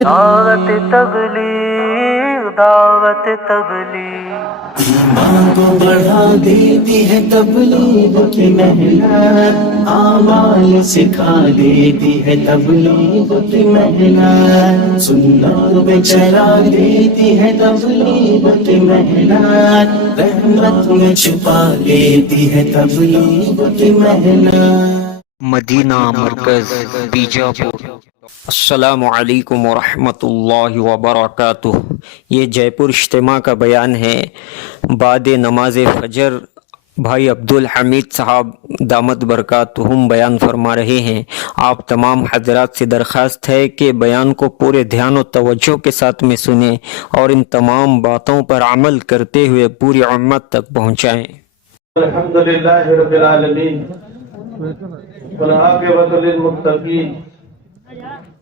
دعوت تبلیغ دعوت تبلیغ ایمان کو بڑھا دیتی ہے تبلیغ کی محنت، اعمال سکھا دیتی ہے تبلیغ کی محنت، سنتوں پہ چلا دیتی ہے تبلیغ کی محنت، رحمت میں چھپا دیتی ہے تبلیغ کی محنت۔ مدینہ مرکز بیجاپور۔ السلام علیکم ورحمۃ اللہ وبرکاتہ۔ یہ جے پور اجتماع کا بیان ہے۔ بعد نماز فجر بھائی عبدالحمید صاحب دامت برکاتہم بیان فرما رہے ہیں۔ آپ تمام حضرات سے درخواست ہے کہ بیان کو پورے دھیان و توجہ کے ساتھ میں سنیں اور ان تمام باتوں پر عمل کرتے ہوئے پوری امت تک پہنچائیں۔ الحمدللہ رب العالمین والعاقبۃ للمتقین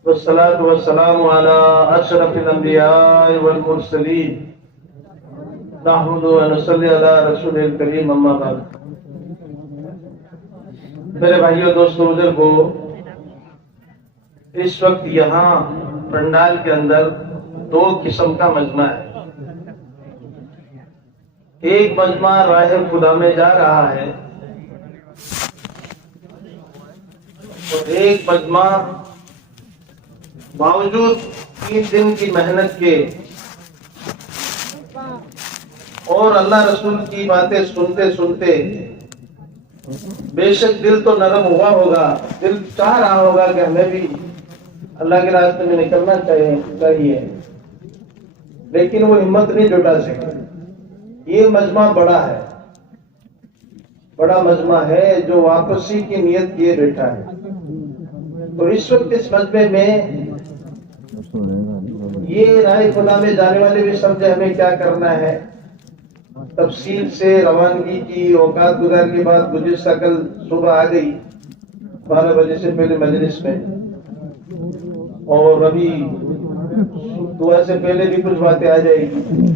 والصلاة والسلام علی اشرف الانبیاء والمرسلین نحمد و نصلی علی رسول الکریم اما بعد۔ میرے بھائیو دوستو بزرگو، اس وقت یہاں پنڈال کے اندر دو قسم کا مجمع ہے۔ ایک مجمع راہ خدا میں جا رہا ہے اور ایک مجمع باوجود 3 دن کی محنت کے اور اللہ رسول کی باتیں سنتے سنتے بے شک دل تو نرم ہوا ہوگا، دل چاہ رہا ہوگا کہ ہمیں بھی اللہ کے راستے میں نکلنا چاہیے، لیکن وہ ہمت نہیں جٹا سکے۔ یہ مجمع بڑا ہے، بڑا مجمع ہے جو واپسی کی نیت کیے بیٹھا ہے۔ تو اس وقت اس مجمع میں یہ رائے خدا میں جانے والے بھی سمجھے ہمیں کیا کرنا ہے۔ تفصیل سے روانگی کی اوقات گزار کے بعد گزشتہ کل صبح آ گئی 12 بجے سے پہلے مجلس میں، اور ابھی دعا سے پہلے بھی کچھ باتیں آ جائے گی۔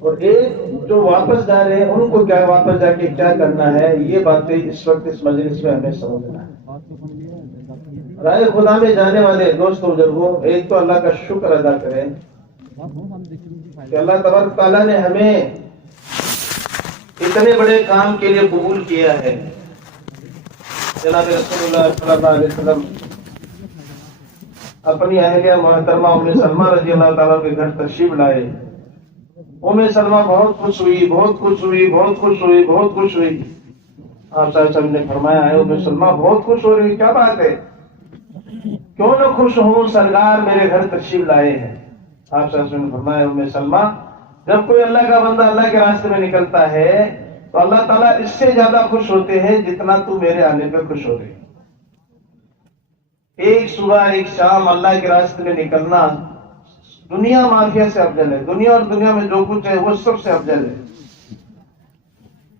اور ایک جو واپس جا رہے ہیں ان کو کیا واپس جا کے کیا کرنا ہے، یہ باتیں اس وقت اس مجلس میں ہمیں سمجھنا ہے۔ رائے خدا میں جانے والے دوستوں بزرگوں، ایک تو اللہ کا شکر ادا کریں کہ اللہ تبارک تعالیٰ نے ہمیں اتنے بڑے کام کے لیے قبول کیا ہے۔ جناب رسول اللہ صلی اللہ علیہ وسلم اپنی اہلیہ محترمہ ام سلمہ رضی اللہ تعالیٰ کے گھر تشریف لائے۔ ام سلمہ بہت خوش ہوئی، بہت خوش ہوئی، بہت خوش ہوئی، بہت خوش ہوئی۔ آپ صلی اللہ علیہ وسلم نے فرمایا ہے ام سلمہ بہت خوش ہو رہی، کیا بات ہے؟ کیوں نہ خوش ہوں، سرکار میرے گھر تشریف لائے ہیں۔ آپ صلی اللہ علیہ وسلم نے فرمایا ام سلمہ، جب کوئی اللہ کا بندہ اللہ کے راستے میں نکلتا ہے تو اللہ تعالیٰ اس سے زیادہ خوش ہوتے ہیں جتنا تو میرے آنے پہ خوش ہو رہی۔ ایک صبح ایک شام اللہ کے راستے میں نکلنا دنیا مافیا سے افضل ہے، دنیا اور دنیا میں جو کچھ ہے وہ سب سے افضل ہے۔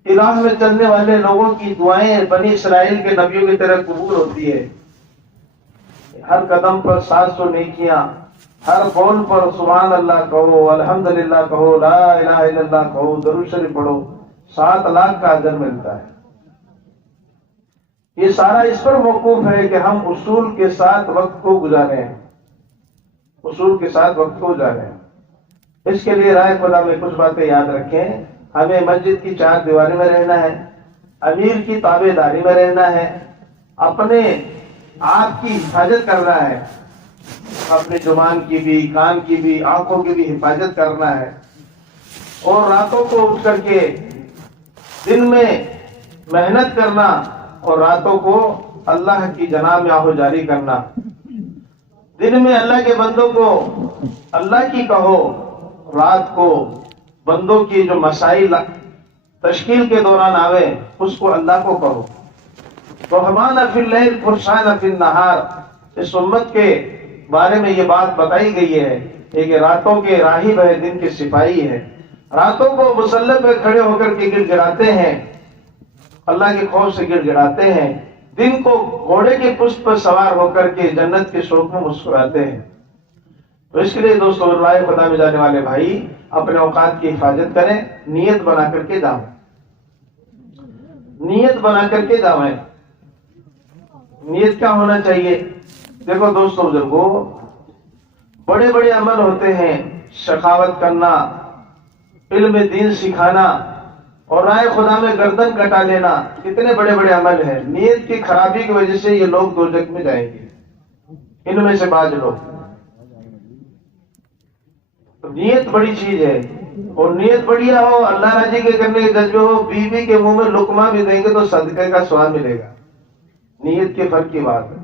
راہ میں چلنے والے لوگوں کی دعائیں بنی اسرائیل کے نبیوں کی طرح قبول ہوتی ہے۔ ہر قدم پر 700 نیکیاں، ہر قول پر سبحان اللہ کہو، الحمدللہ کہو، لا الہ الا اللہ کہو، درود شریف پڑھو، 7 لاکھ کا اجر ملتا ہے۔ یہ سارا اس پر موقوف ہے کہ ہم اصول کے ساتھ وقت کو گزارے ہیں، اصول کے ساتھ وقت کو گزارے ہیں۔ اس کے لیے رائے خدا میں کچھ باتیں یاد رکھیں۔ ہمیں مسجد کی 4 دیواری میں رہنا ہے، امیر کی تابع داری میں رہنا ہے، اپنے آپ کی حفاظت کرنا ہے، اپنے زبان کی بھی، کان کی بھی، آنکھوں کی بھی حفاظت کرنا ہے، اور راتوں کو اٹھ کر کے دن میں محنت کرنا اور راتوں کو اللہ کی جناب میں آہو جاری کرنا۔ دن میں اللہ کے بندوں کو اللہ کی کہو، رات کو بندوں کی جو مسائل تشکیل کے دوران آوے اس کو اللہ کو کہو۔ رحمان فی اللیل فرسان فی النہار، اس امت کے بارے میں یہ بات بتائی گئی ہے کہ راتوں کے راہب ہے، دن کے سپاہی ہے۔ راتوں کو مصلی پہ کھڑے ہو کر کے گڑ گڑاتے ہیں، اللہ کے خوف سے گڑ گڑاتے ہیں، دن کو گھوڑے کے پشت پر سوار ہو کر کے جنت کے شوق میں مسکراتے ہیں۔ تو اس کے لیے دوستو، رائے خدا میں جانے والے بھائی اپنے اوقات کی حفاظت کریں، نیت بنا کر کے جاؤں، نیت بنا کر کے جاؤں۔ نیت کیا ہونا چاہیے؟ دیکھو دوستوں بزرگوں، بڑے بڑے عمل ہوتے ہیں، سخاوت کرنا، علم دین سکھانا اور رائے خدا میں گردن کٹا لینا، کتنے بڑے بڑے عمل ہیں۔ نیت کی خرابی کی وجہ سے یہ لوگ دوزخ میں جائیں گے، ان میں سے بعض لوگ۔ نیت بڑی چیز ہے، اور نیت بڑھیا ہو، اللہ راضی کے کرنے کے جذبے ہو، بیوی کے منہ میں لقمہ بھی دیں گے تو صدقے کا سواد ملے گا۔ نیت کے فرق کی بات ہے۔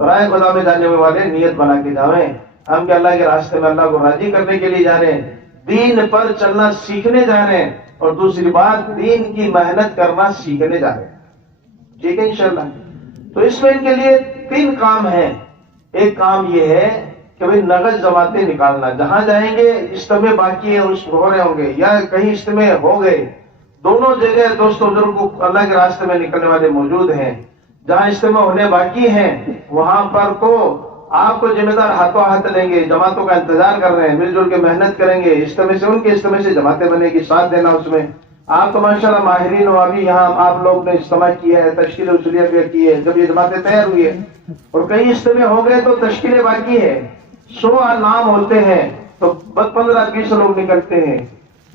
رائے خدا میں جانے والے نیت بنا کے جائیں، ہم کہ اللہ کے راستے میں اللہ کو راضی کرنے کے لیے جا رہے ہیں، دین پر چلنا سیکھنے جا رہے ہیں، اور دوسری بات دین کی محنت کرنا سیکھنے جا رہے ہیں، ٹھیک ہے انشاءاللہ۔ تو اس میں ان کے لیے 3 کام ہیں۔ ایک کام یہ ہے کہ بھئی نغز جماعتیں نکالنا، جہاں جائیں گے اجتماع باقی ہے اس ہو رہے ہوں گے یا کہیں اجتماع ہو گئے، دونوں جگہ دوستوں بزرگ اللہ کے راستے میں نکلنے والے موجود ہیں۔ جہاں اجتماع ہونے باقی ہیں وہاں پر تو آپ کو ذمہ دار ہاتھوں ہاتھ لیں گے، جماعتوں کا انتظار کر رہے ہیں، مل جل کے محنت کریں گے، اجتماع سے ان کے اجتماع سے جماعتیں بنے گی، ساتھ دینا اس میں۔ آپ تو ماشاءاللہ ماہرین ہو، ابھی یہاں آپ لوگ نے اجتماع کیا ہے، تشکیل اصولیہ بھی کی ہے، جب یہ جماعتیں تیار ہوئی ہے، اور کئی اجتماع ہو گئے تو تشکیلیں باقی ہے، 100 نام ہوتے ہیں تو 15-20 لوگ نکلتے ہیں،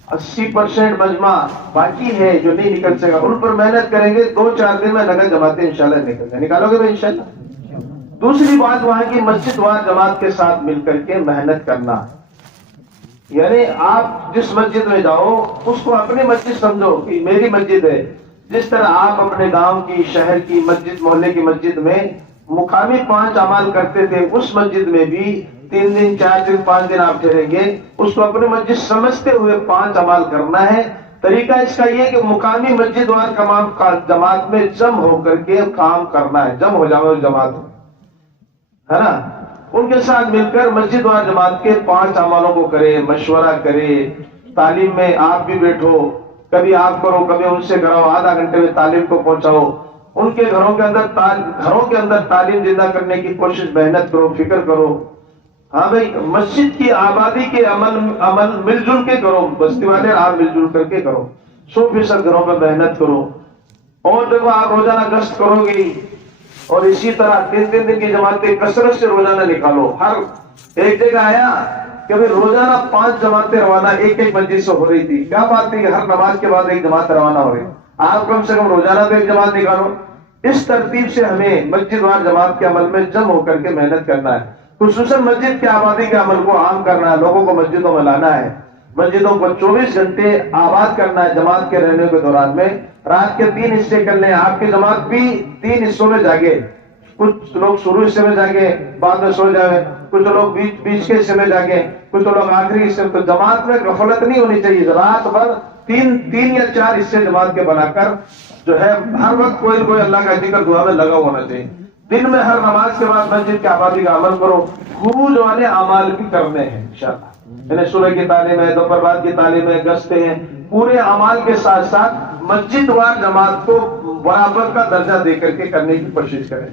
80% مجمع باقی ہے جو نہیں نکل سکا، ان پر محنت کریں گے، 2-4 دن میں نگر جماعتیں انشاءاللہ نکل جائیں، نکالو گے بھائی انشاءاللہ۔ دوسری بات وہاں کی مسجد وار جماعت کے ساتھ مل کر کے محنت کرنا، یعنی آپ جس مسجد میں جاؤ اس کو اپنی مسجد سمجھو کہ میری مسجد ہے۔ جس طرح آپ اپنے گاؤں کی، شہر کی مسجد، محلے کی مسجد میں مقامی 5 اعمال کرتے تھے، اس مسجد میں بھی 3 دن 4 دن 5 دن آپ ٹھہریں گے، اس کو اپنی مسجد سمجھتے ہوئے 5 اعمال کرنا ہے۔ طریقہ اس کا یہ کہ مقامی مسجد وار جماعت میں جم ہو کر کے کام کرنا ہے، جم ہو جاؤ جماعت ہے نا، ان کے ساتھ مل کر مسجد وار جماعت کے 5 اعمالوں کو کرے، مشورہ کرے، تعلیم میں آپ بھی بیٹھو، کبھی آپ کرو کبھی ان سے کراؤ، آدھا گھنٹے میں تعلیم کو پہنچاؤ، ان کے گھروں کے اندر تعلیم زندہ کرنے کی کوشش، محنت کرو، فکر کرو۔ ہاں بھائی مسجد کی آبادی کے عمل مل جل کے کرو، بستی والے آپ مل جل کر کے کرو، 100% گھروں میں محنت کرو، اور دیکھو آپ روزانہ گشت کرو گی، اور اسی طرح 3 دن کی جماعتیں کثرت سے روزانہ نکالو۔ ہر ایک جگہ آیا کہ روزانہ 5 جماعتیں روانہ ایک مسجد سے ہو رہی تھی، کیا بات تھی کہ ہر نماز کے بعد ایک جماعت روانہ ہو رہی، آپ کم سے کم روزانہ تو ایک جماعت نکالو۔ اس ترتیب سے ہمیں مسجد وار جماعت کے عمل میں جم ہو کر کے محنت کرنا ہے، خصوصاً مسجد کی آبادی کے عمل کو عام کرنا ہے، لوگوں کو مسجدوں میں لانا ہے، مسجدوں کو 24 گھنٹے آباد کرنا ہے۔ جماعت کے رہنے کے دوران میں رات کے 3 حصے کر لیں، آپ کی جماعت بھی 3 حصوں میں جاگے، کچھ لوگ شروع حصے میں جاگے بعد میں سو جائے، کچھ لوگ بیچ کے حصے میں جاگے، کچھ لوگ آخری حصے میں۔ تو جماعت میں غفلت نہیں ہونی چاہیے، رات بھر 3 یا 4 حصے جماعت کے بنا کر جو ہے ہر وقت کوئی کوئی اللہ کا ذکر دعا میں لگا ہونا چاہیے۔ دن میں ہر نماز کے بعد مسجد کی آبادی کا عمل کرو، خروج والے اعمال بھی کرنے ہیں انشاءاللہ، یعنی صبح کی تعلیم ہے، دوپہر بعد کی تعلیم ہے، گشتیں ہیں، پورے اعمال کے ساتھ ساتھ مسجد وار جماعت کو برابر کا درجہ دے کر کے کرنے کی کوشش کریں۔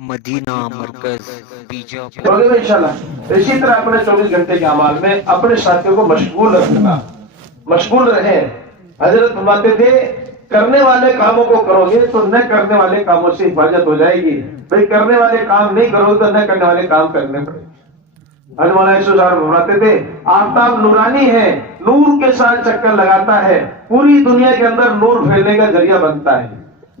مدینہ مرکز بیجاپور۔ ہوگی نا انشاءاللہ۔ اسی طرح اپنے 24 گھنٹے کے اعمال میں اپنے ساتھیوں کو مشغول رکھنا، مشغول رہیں۔ حضرت فرماتے تھے کرنے والے کاموں کو کرو گے تو نہ کرنے والے کاموں سے حفاظت ہو جائے گی، بھئی کرنے والے کام نہیں کرو تو نہ کرنے والے کام کرنے پڑے۔ حضرت مولانا صاحب فرماتے تھے آفتاب نورانی ہے، نور کے ساتھ چکر لگاتا ہے، پوری دنیا کے اندر نور پھیلنے کا ذریعہ بنتا ہے۔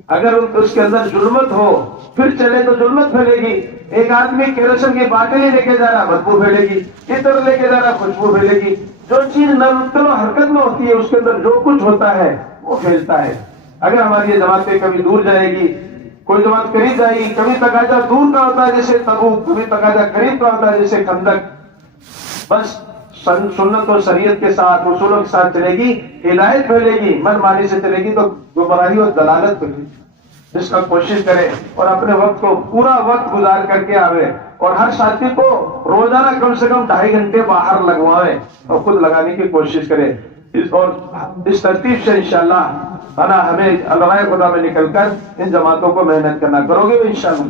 اگر اس کے اندر ظلمت ہو پھر چلے تو ظلمت پھیلے گی۔ ایک آدمی کیروسن کی باٹلیں لے کے جا رہا بدبو پھیلے گی، عطر لے کے جا رہا خوشبو پھیلے گی۔ جو چیز نرتل و حرکت میں ہوتی ہے اس کے اندر جو کچھ ہوتا ہے وہ پھیلتا ہے۔ اگر ہماری یہ جماعتیں کبھی دور جائے گی، کوئی جماعت قریب جائے گی، کبھی تقاضا دور کا ہوتا ہے جیسے تبوک، کبھی تقاضا قریب کا ہوتا ہے جیسے خندق، بس سنت و شریعت کے ساتھ اصولوں کے ساتھ چلے گی، ہدایت پھیلے گی، من مانی سے چلے گی تو گمراہی اور دلالت پھیلے گی۔ اس کا کوشش کرے اور اپنے وقت کو پورا وقت گزار کر کے آوے، اور ہر ساتھی کو روزانہ کم سے کم 2.5 گھنٹے باہر لگوائے اور خود لگانے کی کوشش کرے۔ اور اس ترتیب سے انشاءاللہ ہمیں اللہ خدا میں نکل کر ان جماعتوں کو محنت کرنا کرو گے انشاءاللہ۔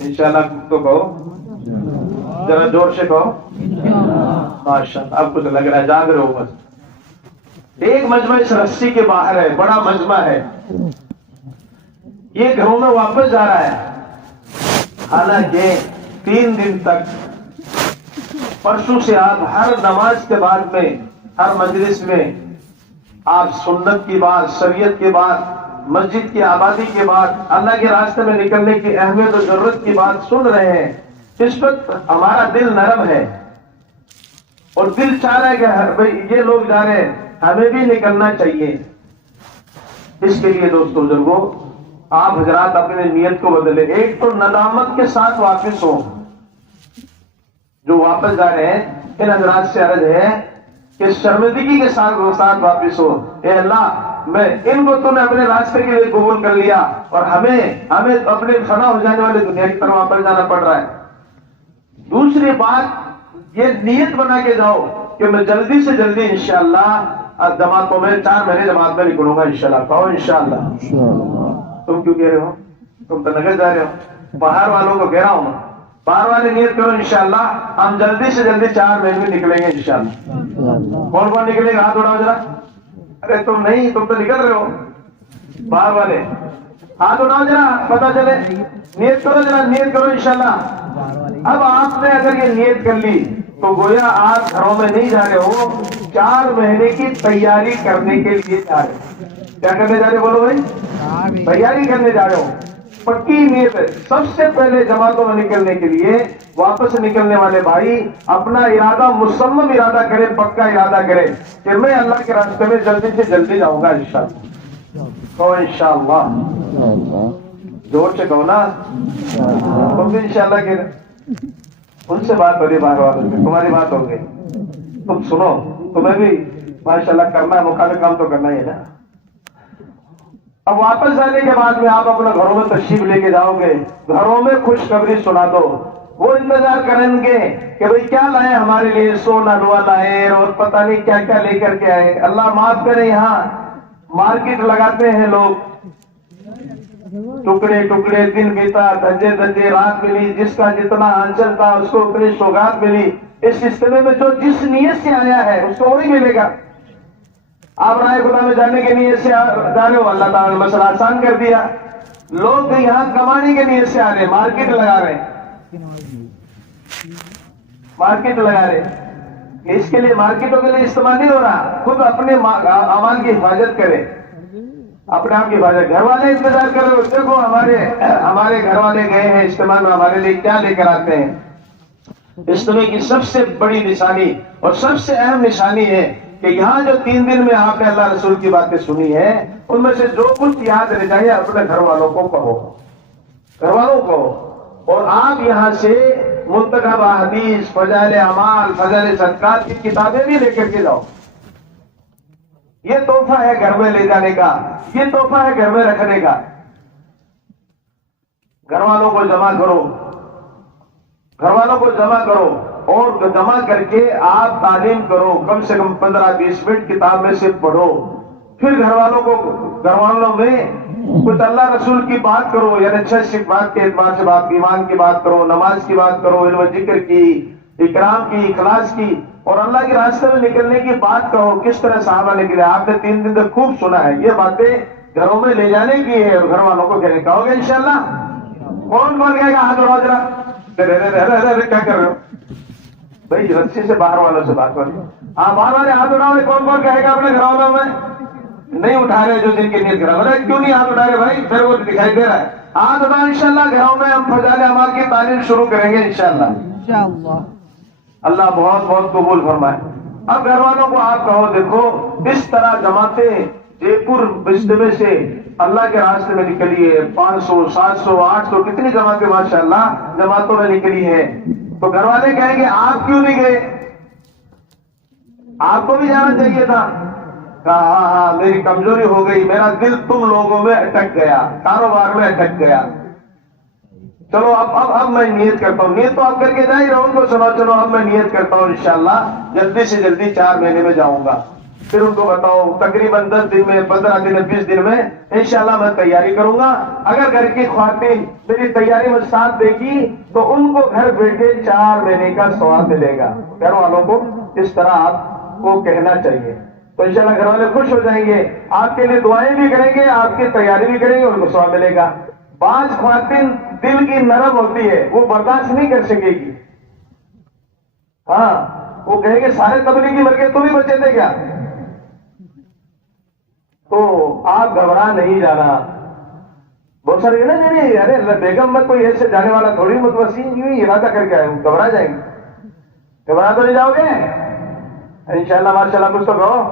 انشاءاللہ تو کہو، ذرا زور سے کہو ماشاءاللہ۔ اب کچھ لگ رہا ہے جاگ رہے ہو بس۔ ایک مجمع اس رسی کے باہر ہے، بڑا مجمع ہے، یہ گھروں میں واپس جا رہا ہے، حالانکہ 3 دن تک پرسوں سے آپ ہر نماز کے بعد میں، ہر مجلس میں آپ سنت کی بات، شریعت کی بات، مسجد کی آبادی کی بات، اللہ کے راستے میں نکلنے کی اہمیت و ضرورت کی بات سن رہے ہیں. اس وقت ہمارا دل نرم ہے اور دل چاہ رہا ہے کہ بھئی یہ لوگ جا رہے ہیں، ہمیں بھی نکلنا چاہیے. اس کے لیے دوستو بزرگوں، آپ حضرات اپنے نیت کو بدلیں. ایک تو ندامت کے ساتھ واپس ہو. جو واپس جا رہے ہیں ان حضرات سے عرض ہے کہ شرمندگی کے ساتھ واپس ہو. اے اللہ، میں ان کو تو نے اپنے راستے کے لیے قبول کر لیا اور ہمیں اپنے فنا ہو جانے والے دنیا کی طرف واپس جانا پڑ رہا ہے. دوسری بات، یہ نیت بنا کے جاؤ کہ میں جلدی سے جلدی انشاءاللہ جماعتوں میں 4 مہینے جماعت میں نکلوں گا انشاءاللہ. کہو انشاءاللہ. تم کیوں کہہ رہے ہو؟ تم تو نگے جا رہے ہو. باہر والوں کو کہہ رہا ہوں، باہر والے نیت کرو انشاءاللہ ہم جلدی سے جلدی 4 مہینے میں نکلیں گے انشاءاللہ. کون کون نکلے گا؟ ہاتھ اٹھاؤ ذرا. ارے تم نہیں، تم تو نکل رہے ہو. باہر والے ہاتھ اٹھاؤ ذرا، پتا چلے. نیت کرو ذرا، نیت کرو انشاءاللہ. اب آپ نے اگر یہ نیت کر لی تو گویا آپ گھروں میں نہیں جا رہے ہو، 4 مہینے کی تیاری کرنے کے لیے جا رہے ہو. کیا کرنے جا رہے ہو؟ بولو بھائی. تیاری کرنے جا رہے ہو. پکی نیت ہے. سب سے پہلے جماعتوں میں نکلنے کے لیے واپس نکلنے والے بھائی اپنا ارادہ مصمم ارادہ کرے، پکا ارادہ کرے کہ میں اللہ کے راستے میں جلدی سے جلدی جاؤں گا انشاءاللہ. تو انشاءاللہ زور سے کہو نا. تم بھی انشاءاللہ کہ ان سے بات ہو رہی، باہر والوں سے تمہاری بات ہو گئی. تم سنو، تمہیں بھی ماشاءاللہ کرنا ہے، مخالف کام تو کرنا ہی ہے نا. اب واپس جانے کے بعد میں آپ اپنا گھروں میں تشریف لے کے جاؤ گے، گھروں میں خوشخبری سنا دو. وہ انتظار کریں گے کہ بھئی کیا لائے ہمارے لیے، سونا لوا لائے اور پتہ نہیں کیا کیا لے کر کے آئے. اللہ معاف کرے، یہاں مارکیٹ لگاتے ہیں لوگ، ٹکڑے ٹکڑے دن بیتا، دھنجے دھنجے رات ملی، جس کا جتنا آنچل تھا اس کو اتنی سوگات ملی. اس اجتماع میں جو جس نیت سے آیا ہے اس کو وہی ملے گا. آپ رائے خدا میں جانے کے نیت سے جا رہے ہو، اللہ تعالیٰ نے مسئلہ آسان کر دیا. لوگ یہاں کمانے کے نیت سے آ رہے ہیں، مارکیٹ لگا رہے ہیں، مارکیٹ لگا رہے ہیں. اس کے لیے مارکیٹوں کے لیے استعمال نہیں ہو رہا. خود اپنے اعمال کی حفاظت کرے، اپنے آپ کی حفاظت. گھر والے انتظار کر رہے ہو، دیکھو ہمارے گھر والے گئے ہیں اجتماع میں، ہمارے لیے کیا لے کر آتے ہیں. اجتماع کی سب سے بڑی نشانی اور سب سے اہم نشانی ہے کہ یہاں جو 3 دن میں آپ نے اللہ رسول کی باتیں سنی ہیں ان میں سے جو کچھ یاد رہ جائے اپنے گھر والوں کو کہو، گھر والوں کو. اور آپ یہاں سے منتخب احادیث، فضائل اعمال، فضائل صدقات کی کتابیں بھی لے کر کے جاؤ. یہ تحفہ ہے گھر میں لے جانے کا، یہ تحفہ ہے گھر میں رکھنے کا. گھر والوں کو جمع کرو، گھر والوں کو جمع کرو اور جمع کر کے آپ تعلیم کرو. کم سے کم 15-20 منٹ کتاب میں سے پڑھو. پھر گھر والوں میں کچھ اللہ رسول کی بات کرو، یعنی اچھے بات کے اعتبار سے بات، ایمان کی بات کرو، نماز کی بات کرو، علم و ذکر کی، اکرام کی، اخلاص کی، اور اللہ کے راستے میں نکلنے کی بات کہو. کس طرح صحابہ نکلے آپ نے 3 دن تک خوب سنا ہے. یہ باتیں گھروں میں لے جانے کی ہے اور گھر والوں کو کہنے کہو گے انشاءاللہ. کون کون کہے گا؟ ہاتھ اٹھاؤ ذرا. کیا کر رہے ہو بھائی؟ رسی سے باہر والوں سے بات کرو. ہاں باہر والے ہاتھ اٹھاؤ. کون کون کہے گا اپنے گھر والوں میں؟ نہیں اٹھا رہے جو جن کی نیت کرا رہے. کیوں نہیں ہاتھ اٹھا رہے بھائی؟ پھر وہ دکھائی دے رہا ہے. ہاتھ اٹھاؤ. انشاءاللہ گھروں میں ہم فضائل اعمال کی تعلیم شروع کریں گے انشاءاللہ. اللہ بہت بہت قبول فرمائے. اب گھر والوں کو آپ کہو دیکھو اس طرح جماعتیں جے پور اجتماع سے اللہ کے راستے میں نکلی ہے. 500 700 800 کتنی جماعتیں ماشاءاللہ جماعتوں میں نکلی ہے. تو گھر والے کہیں گے آپ کیوں نہیں گئے؟ آپ کو بھی جانا چاہیے تھا. کہا ہاں میری کمزوری ہو گئی، میرا دل تم لوگوں میں اٹک گیا، کاروبار میں اٹک گیا. چلو اب میں نیت کرتا ہوں. نیت تو آپ کر کے جا ہی رہو، ان کو سنا. چلو اب میں نیت کرتا ہوں انشاءاللہ جلدی سے جلدی 4 مہینے میں جاؤں گا. پھر ان کو بتاؤ تقریباً 10 دن میں، 15 دن میں، 20 دن میں انشاءاللہ میں تیاری کروں گا. اگر گھر کی خواتین میری تیاری میں ساتھ دے گی تو ان کو گھر بیٹھے 4 مہینے کا ثواب ملے گا. گھر والوں کو اس طرح آپ کو کہنا چاہیے. تو انشاءاللہ گھر والے خوش ہو جائیں گے، آپ کے لیے دعائیں بھی کریں گے، آپ کی تیاری بھی کریں گے، ان کو ثواب ملے گا. بعض خواتین دل کی نرم ہوتی ہے، وہ برداشت نہیں کر سکے گی. ہاں وہ کہے کہ سارے تبلیغی مر گئے تو بھی بچے تھے کیا؟ تو آپ گھبرا نہیں جانا. بہت سارے نا نہیں، ارے بیگم میں کوئی ایسے جانے والا تھوڑی، متوسیم یوں ارادہ کر کے آئے ہوں، گھبرا جائیں گے. گھبرا تو نہیں جاؤ گے انشاءاللہ ماشاءاللہ. کچھ تو کہو.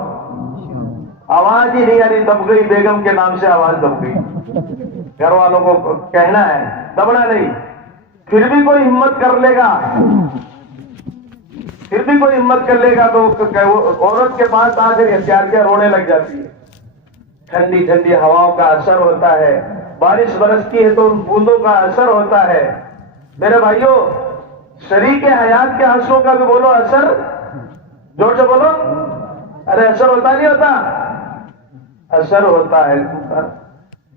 آواز ہی نہیں آ رہی، دب گئی بیگم کے نام سے آواز دب گئی. گھر والوں کو کہنا ہے دبنا نہیں. پھر بھی کوئی ہمت کر لے گا، پھر بھی کوئی ہمت کر لے گا تو عورت کے پاس آ کر اختیار کیا رونے لگ جاتی ہے. ٹھنڈی ٹھنڈی ہواؤں کا اثر ہوتا ہے، بارش برستی ہے تو ان بوندوں کا اثر ہوتا ہے. میرے بھائیوں، شریک حیات کے ہنسوں کا بھی بولو اثر، جوڑ سے بولو. ارے اثر ہوتا نہیں ہوتا؟ اثر ہوتا ہے.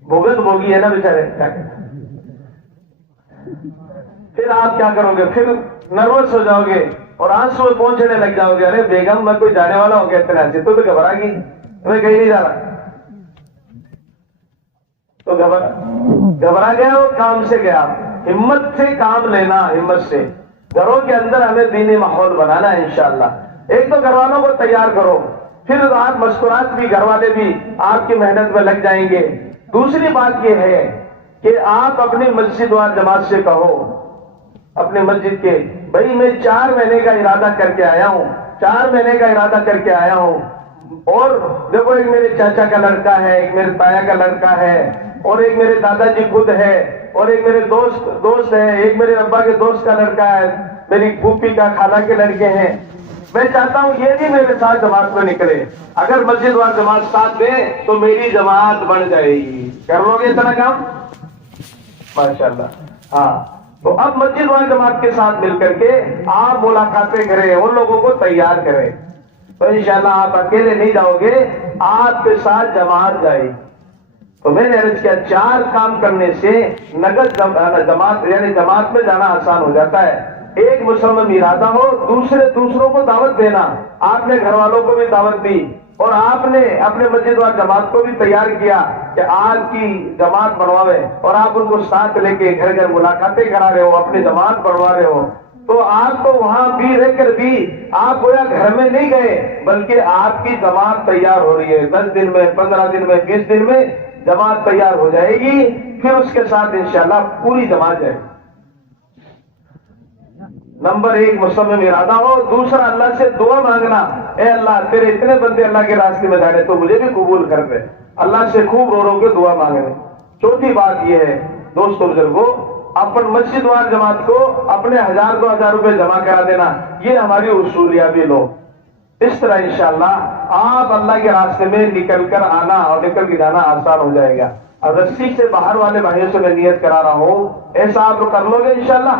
بھگت بھوگی ہے نا بیچارے. پھر آپ کیا کرو گے؟ پھر نروس ہو جاؤ گے اور آنسو پہنچنے لگ جاؤ گے. ارے بیگم میں کوئی جانے والا ہو گیا اتنا سے، تو گھبرا گئی، میں کہیں نہیں جا رہا. تو گھبرا گیا اور کام سے گیا. ہمت سے کام لینا، ہمت سے. گھروں کے اندر ہمیں دینی ماحول بنانا ہے انشاءاللہ. ایک تو گھر والوں کو تیار کرو، پھر آپ مسکرات بھی، گھر والے بھی آپ کی محنت میں لگ جائیں گے. دوسری بات یہ ہے کہ آپ اپنی مسجد و جماعت سے کہو، اپنے مسجد کے، بھائی میں 4 مہینے کا ارادہ کر کے آیا ہوں، 4 مہینے کا ارادہ کر کے آیا ہوں. اور دیکھو، ایک میرے چاچا کا لڑکا ہے، ایک میرے تایا کا لڑکا ہے، اور ایک میرے دادا جی خود ہے، اور ایک میرے دوست ہے، ایک میرے ابا کے دوست کا لڑکا ہے، میری پھوپھی کا خالہ کے لڑکے ہیں. میں چاہتا ہوں یہ بھی میرے ساتھ جماعت میں نکلے. اگر مسجد وال جماعت ساتھ دے تو میری جماعت بن جائے گی. کر لو گے اتنا کام؟ ماشاءاللہ. ہاں، تو اب مسجد وال جماعت کے ساتھ مل کر کے آپ ملاقاتیں کریں، ان لوگوں کو تیار کریں. تو انشاءاللہ آپ اکیلے نہیں جاؤ گے، آپ کے ساتھ جماعت جائے. تو میں نے عرض کیا 4 کام کرنے سے نگد جماعت یعنی جماعت میں جانا آسان ہو جاتا ہے. ایک مصمم ارادہ ہو، دوسروں کو دعوت دینا. آپ نے گھر والوں کو بھی دعوت دی اور آپ نے اپنے مسجد و جماعت کو بھی تیار کیا کہ آج کی جماعت بنواوے، اور آپ ان کو ساتھ لے کے گھر گھر ملاقاتیں کرا رہے ہو، اپنی جماعت بڑھوا رہے ہو. تو آپ کو وہاں بھی رہ کر بھی آپ گویا گھر میں نہیں گئے، بلکہ آپ کی جماعت تیار ہو رہی ہے. 10 دن میں، 15 دن میں، 20 دن میں جماعت تیار ہو جائے گی. پھر اس کے ساتھ انشاءاللہ پوری جماعت جائے. نمبر 1 مصمم ارادہ ہو. دوسرا اللہ سے دعا مانگنا، اے اللہ تیرے اتنے بندے اللہ کے راستے میں جا رہے تو مجھے بھی قبول کر دے. اللہ سے خوب رو رو کے دعا مانگنے. چوتھی بات یہ ہے دوستوں بزرگوں، اپن مسجد وال جماعت کو اپنے 1000 2000 روپے جمع کرا دینا، یہ ہماری اصولیابی لو. اس طرح انشاءاللہ آپ اللہ کے راستے میں نکل کر آنا اور نکل کے جانا آسان ہو جائے گا. اور رسی سے باہر والے بھائیوں سے میں نیت کرا رہا ہوں، ایسا آپ کر لو گے انشاءاللہ؟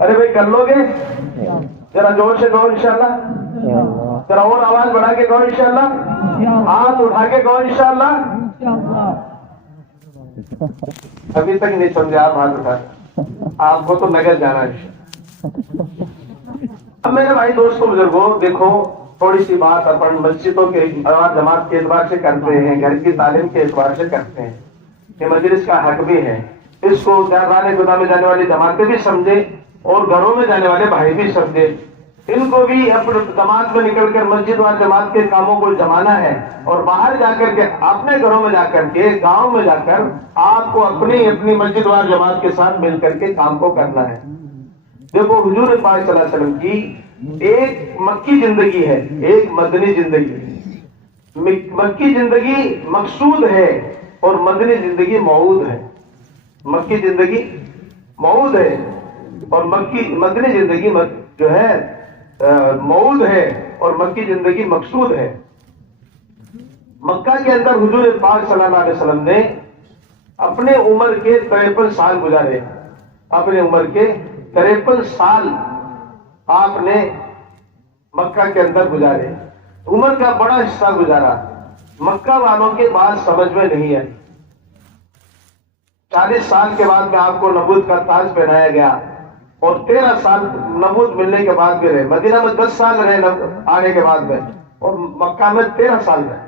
ارے بھائی کر لو گے؟ ذرا زور سے کہو انشاءاللہ، ذرا اور آواز بڑھا کے کہو انشاءاللہ، ہاتھ اٹھا کے کہو انشاءاللہ. ابھی تک نہیں سمجھے آپ ہاتھ اٹھا، آپ کو تو نگد جانا ہے. اب میرے بھائی دوستوں بزرگوں دیکھو، تھوڑی سی بات اپن مسجدوں کے جماعت کے اعتبار سے کرتے ہیں، گھر کی تعلیم کے اعتبار سے کرتے ہیں کہ مجلس کا حق بھی ہے. اس کو جانے خدا میں جانے والی جماعتیں بھی سمجھے اور گھروں میں جانے والے بھائی بھی سمجھے. ان کو بھی اپنے جماعت میں نکل کر مسجد و جماعت کے کاموں کو جمانا ہے، اور باہر جا کر کے اپنے گھروں میں جا کر کے، گاؤں میں جا کر آپ کو اپنی مسجد و جماعت کے ساتھ مل کر کے کام کو کرنا ہے. دیکھو حضور پاک صلی اللہ علیہ وسلم کی ایک مکی زندگی ہے، ایک مدنی زندگی. مکی زندگی مقصود ہے اور مدنی زندگی موعود ہے. مکی زندگی موعود ہے اور مدنی زندگی جو ہے موعود ہے اور مکی زندگی مقصود ہے. مکہ کے اندر حضور پاک صلی اللہ علیہ وسلم نے اپنے عمر کے 53 سال گزارے. اپنے عمر کے 53 سال آپ نے مکہ کے اندر گزارے. عمر کا بڑا حصہ گزارا. مکہ والوں کے بات سمجھ میں نہیں آئی. 40 سال کے بعد میں آپ کو نبوت کا تاج پہنایا گیا اور 13 سال نبوت ملنے کے بعد بھی رہے. مدینہ میں 10 سال رہے آنے کے بعد میں، اور مکہ میں 13 سال رہے.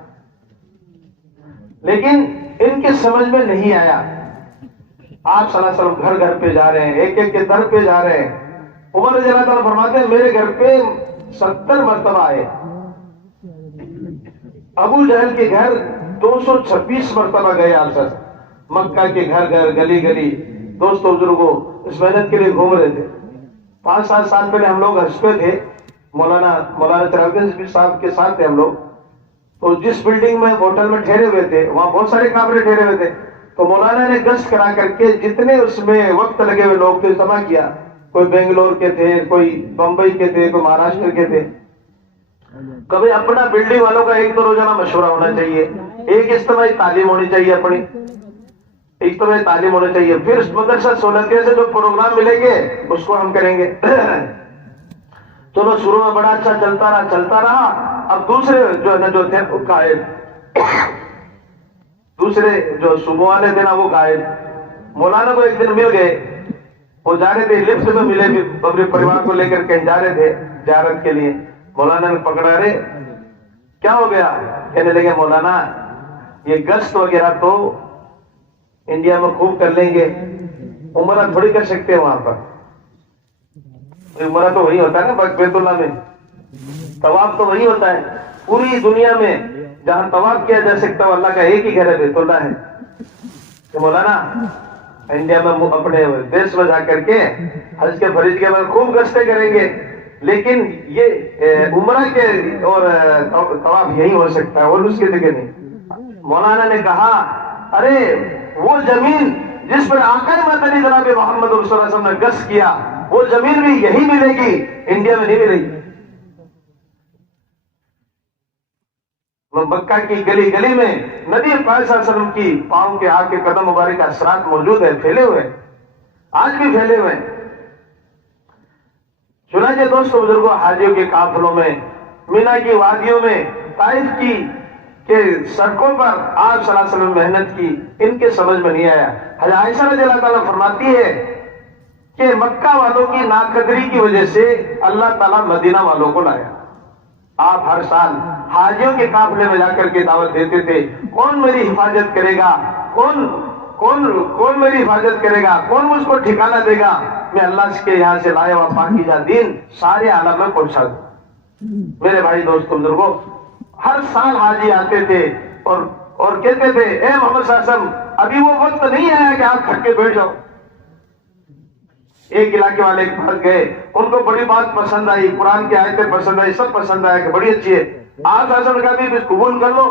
لیکن ان کے سمجھ میں نہیں آیا. آپ صلی اللہ علیہ وسلم گھر گھر پہ جا رہے ہیں، ایک ایک کے در پہ جا رہے ہیں. عمر رضی اللہ تعالیٰ فرماتے ہیں میرے گھر پہ 70 مرتبہ آئے. ابو جہل کے گھر 226 مرتبہ گئے آپ سر. مکہ کے گھر گھر گلی گلی دوستوں بزرگوں اس محنت کے لیے گھوم رہے تھے. 5-7 سال پہلے ہم لوگ حج پہ تھے، مولانا چراغ صاحب کے ساتھ تھے ہم لوگ. تو جس بلڈنگ میں ہوٹل میں ٹھہرے ہوئے تھے وہاں بہت سارے کافرے ٹھہرے ہوئے تھے. تو مولانا نے گشت کرا کر کے جتنے اس میں وقت لگے ہوئے لوگ تھے جمع کیا. کوئی بنگلور کے تھے، کوئی بمبئی کے تھے، کوئی مہاراشٹر کے تھے. کبھی اپنا بلڈنگ والوں کا ایک تو روزانہ مشورہ ہونا چاہیے، ایک اجتماعی تعلیم ہونی چاہیے، اپنی اجتماعی تعلیم ہونی چاہیے. پھر اس مدرسہ سہولتیہ سے جو پروگرام ملیں گے اس کو ہم کریں گے. چلو شروع میں بڑا اچھا چلتا رہا. اب دوسرے جو ہے نا جو تھے وہ قائد، دوسرے جو صوبوں والے تھے نا وہ قائد. مولانا کو ایک دن مل گئے، وہ جا رہے تھے لفٹ میں ملے، اپنے پریوار کو لے کر کہیں جا رہے تھے زیارت کے لیے. مولانا نے پکڑا، رے کیا ہو گیا؟ کہنے لگے مولانا یہ گشت وغیرہ تو انڈیا میں خوب کر لیں گے، عمرہ تھوڑی کر سکتے ہیں وہاں پر. عمرہ تو وہی ہوتا ہے نا بیت اللہ میں، طواف تو وہی ہوتا ہے. پوری دنیا میں جہاں طواف کیا جا سکتا ہے اللہ کا ایک ہی گھر ہے، بیت اللہ ہے. کہ مولانا انڈیا میں اپنے دیش میں جا کر کے حج کے فریض کے بعد خوب گشتیں کریں گے، لیکن یہ عمرہ کے اور طواف یہی ہو سکتا ہے اور اس کی جگہ نہیں. مولانا نے کہا ارے وہ زمین جس پر آقا مدنی جناب محمد رسول اللہ صلی اللہ علیہ وسلم نے گشت کیا وہ زمین بھی یہی ملے گی، انڈیا میں نہیں ملے گی. مکہ کی گلی گلی میں نبی پاک صلی اللہ علیہ وسلم کی پاؤں کے آگ کے قدم مبارک اثرات موجود ہیں، پھیلے ہوئے، آج بھی پھیلے ہوئے. چنانچہ دوستوں بزرگوں حاجیوں کے قافلوں میں، مینا کی وادیوں میں، طائف کی کہ سڑکوں پر آپ صلی اللہ علیہ وسلم محنت کی، ان کے سمجھ میں نہیں آیا. حضرت عائشہ رضی اللہ تعالیٰ فرماتی ہے کہ مکہ والوں کی ناقدری کی وجہ سے اللہ تعالیٰ مدینہ والوں کو لایا. آپ ہر سال حاجیوں کے قافلے میں جا کر کے دعوت دیتے تھے، کون میری حفاظت کرے گا، کون میری حفاظت کرے گا، کون مجھ کو ٹھکانہ دے گا، میں اللہ کے یہاں سے لایا ہوا پاکیزہ دین سارے عالم میں پہنچا دوں. میرے بھائی دوستوں بزرگوں، ہر سال حاجی آتے تھے اور کہتے تھے اے محمد صلی اللہ علیہ وسلم ابھی وہ وقت نہیں آیا کہ آپ تھک کے بیٹھ جاؤ. ایک علاقے والے کے پاس گئے، ان کو بڑی بات پسند آئی، قرآن کی آیتیں پسند آئی، سب پسند آیا کہ بڑی اچھی ہے. آپ حضرت کا بھی قبول کر لو.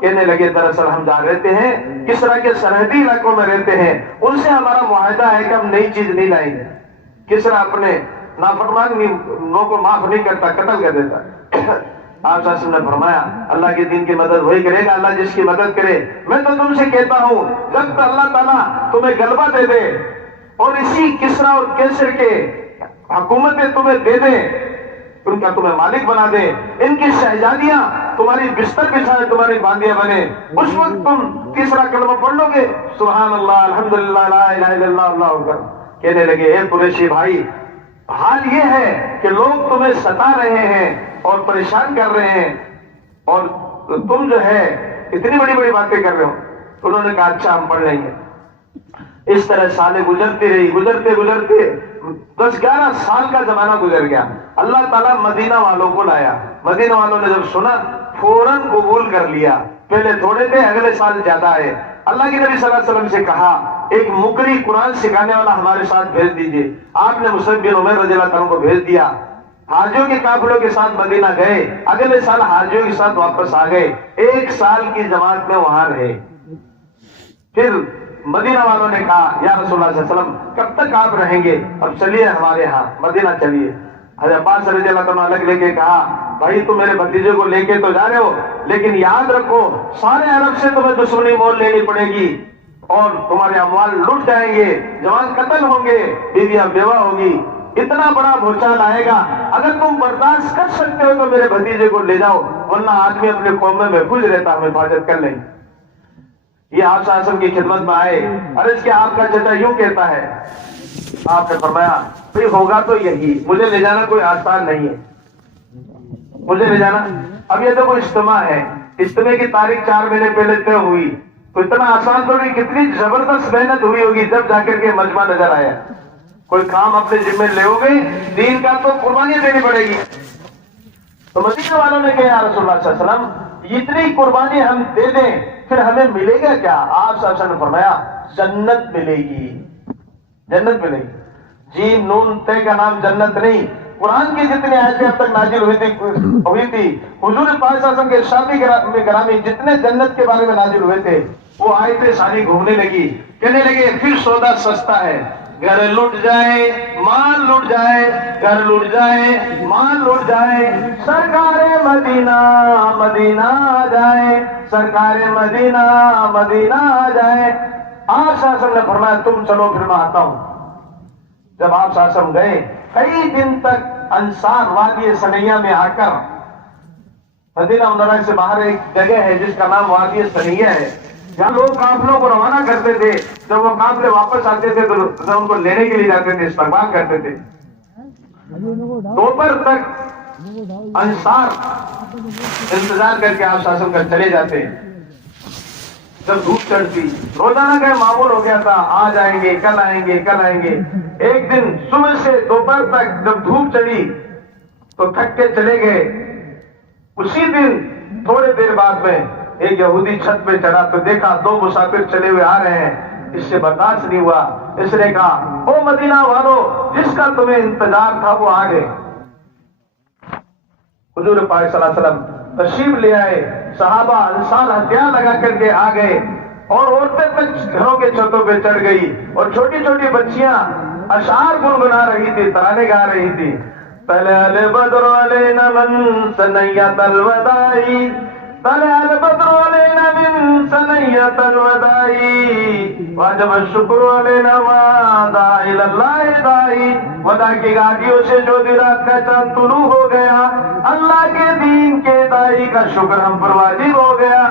کہنے لگے دراصل ہم جہاں رہتے ہیں کس طرح کے سرحدی علاقوں میں رہتے ہیں، ان سے ہمارا معاہدہ ہے کہ ہم نئی چیز نہیں لائیں گے. کس طرح اپنے نافرمانوں کو معاف نہیں کرتا، قتل کر دیتا. آپ صلی اللہ علیہ وسلم نے فرمایا اللہ کے دین کی مدد وہی کرے گا اللہ جس کی مدد کرے. میں تو تم سے کہتا ہوں جب تک اللہ تعالیٰ تمہیں غلبہ دے دے اور اسی کسرا اور کیسر کے حکومتیں تمہیں دے دیں، ان کا تمہیں مالک بنا دے، ان کی شہزادیاں تمہاری بستر بچھائے تمہاری باندیاں بنے، اس وقت تم تیسرا کلمہ پڑھ لو گے سبحان اللہ الحمدللہ لا الہ الا اللہ اللہ اکبر. کہنے لگے اے قریشی بھائی، حال یہ ہے کہ لوگ تمہیں ستا رہے ہیں اور پریشان کر رہے ہیں اور تم جو ہے اتنی بڑی بڑی باتیں کر رہے ہو. انہوں نے کہا اچھا ہم پڑھ لیں گے. اس طرح سالیں گزرتی رہی، گزرتے 10-11 سال کا زمانہ گزر گیا. اللہ تعالیٰ مدینہ والوں کو لایا. مدینہ والوں نے جب سنا فوراً قبول کر لیا. پہلے تھوڑے تھے، اگلے سال زیادہ ہے. اللہ کے نبی صلی اللہ علیہ وسلم سے کہا ایک مقری قرآن سکھانے والا ہمارے ساتھ بھیج دیجئے. آپ نے مصعب بن عمیر رضی اللہ عنہ کو بھیج دیا. حاجیوں کے قافلوں کے ساتھ مدینہ گئے، اگلے سال حاجیوں کے ساتھ واپس آ گئے. 1 سال کی جماعت میں وہاں رہے. پھر مدینہ والوں نے کہا یا رسول اللہ صلی اللہ علیہ وسلم کب تک آپ رہیں گے؟ اب چلیے ہمارے ہاں مدینہ چلیے. حضرت عباس رضی اللہ عنہ الگ لے کے کہا بھائی تم میرے بھتیجے کو لے کے تو جا رہے ہو، لیکن یاد رکھو سارے عرب سے تمہیں دشمنی مول لینی پڑے گی اور تمہارے اموال لٹ جائیں گے، جوان قتل ہوں گے، بیویاں بیوہ ہوگی، اتنا بڑا بھوچال آئے گا. اگر تم برداشت کر سکتے ہو تو میرے بھتیجے کو لے جاؤ، ورنہ آدمی اپنے قوم میں محفوظ رہتا، ہم حفاظت کر لیں. یہ آپ صلی اللہ علیہ وسلم کی خدمت میں آئے. عرض کیا آپ کا چچا یوں کہتا ہے؟ آپ نے فرمایا بھئی ہوگا تو یہی، مجھے لے جانا کوئی آسان نہیں ہے، مجھے لے جانا. اب یہ تو کوئی اجتماع ہے، اجتماع کی تاریخ 4 مہینے پہلے طے ہوئی. تو اتنا آسان تو نہیں، کتنی زبردست محنت ہوئی ہوگی جب جا کر کے مجمع نظر آیا. کوئی کام اپنے ذمہ لے ہوگے دین کا تو قربانی دینی پڑے گی. تو مدینہ والوں نے کہا یا رسول اللہ صلی اللہ علیہ وسلم اتنی قربانی ہم دے دیں پھر ہمیں ملے گا کیا؟ آپ صلی اللہ علیہ وسلم نے فرمایا جنت ملے گی، جنت ملے گی. جیم نون تے کا نام جنت نہیں. قرآن کی جتنی آیتیں اب تک نازل ہوئی تھی حضور پاک صلی اللہ علیہ وسلم کے ارشاد گرامی جتنے جنت کے بارے میں نازل ہوئے تھے وہ آیتیں ساری گھومنے لگی، کہنے لگے پھر سودا سستا ہے، گھر لٹ جائے مال لٹ جائے، گھر لٹ جائے مال لٹ جائے، سرکار مدینہ مدینہ آ جائے، سرکار مدینہ مدینہ آ جائے. آپ صلی اللہ علیہ وسلم نے فرمایا تم چلو پھر میں آتا ہوں. جب آپ صلی اللہ علیہ وسلم گئے کئی دن تک انصار وادی سنیہ میں آ کر، مدینہ منورہ سے باہر ایک جگہ ہے جس کا نام وادی سنیہ ہے، جہاں لوگ قافلوں کو روانہ کرتے تھے. جب وہ قافلے واپس آتے تھے تو ان کو لینے کے لیے جاتے تھے، استقبال کرتے تھے. دوپہر تک انصار انتظار کر کے آپ صلی اللہ علیہ وسلم کا چلے جاتے. جب دھوپ چڑھتی روزانہ کا معمول ہو گیا تھا، آ جائیں گے کل آئیں گے کل آئیں گے. ایک دن صبح سے دوپہر تک جب دھوپ چڑھی تو تھک کے چلے گئے. اسی دن تھوڑے دیر بعد میں ایک یہودی چھت پہ چڑھا تو دیکھا دو مسافر چلے ہوئے آ رہے ہیں. اس سے برداشت نہیں ہوا، اس نے کہا او مدینہ والو جس کا تمہیں انتظار تھا وہ آ گئے. حضور پاک صلی اللہ علیہ وسلم تشریف لے آئے، صحابہ انصار ہتھیار لگا کر کے آ گئے اور عورتیں تک گھروں کے چھتوں پہ چڑھ گئی اور چھوٹی چھوٹی بچیاں اشعار گنگنا رہی تھی، ترانے گا رہی تھی. طلع البدر علینا من ثنیۃ الوداع، طلع البدر علینا من ثنیۃ الوداع، واجب الشکر علینا وداع الی اللہ داعی. وداع کی گاڑیوں سے جو دی رات کا چاند طلوع ہو گیا، اللہ کے دین کے داعی کا شکر ہم پر واجب ہو گیا.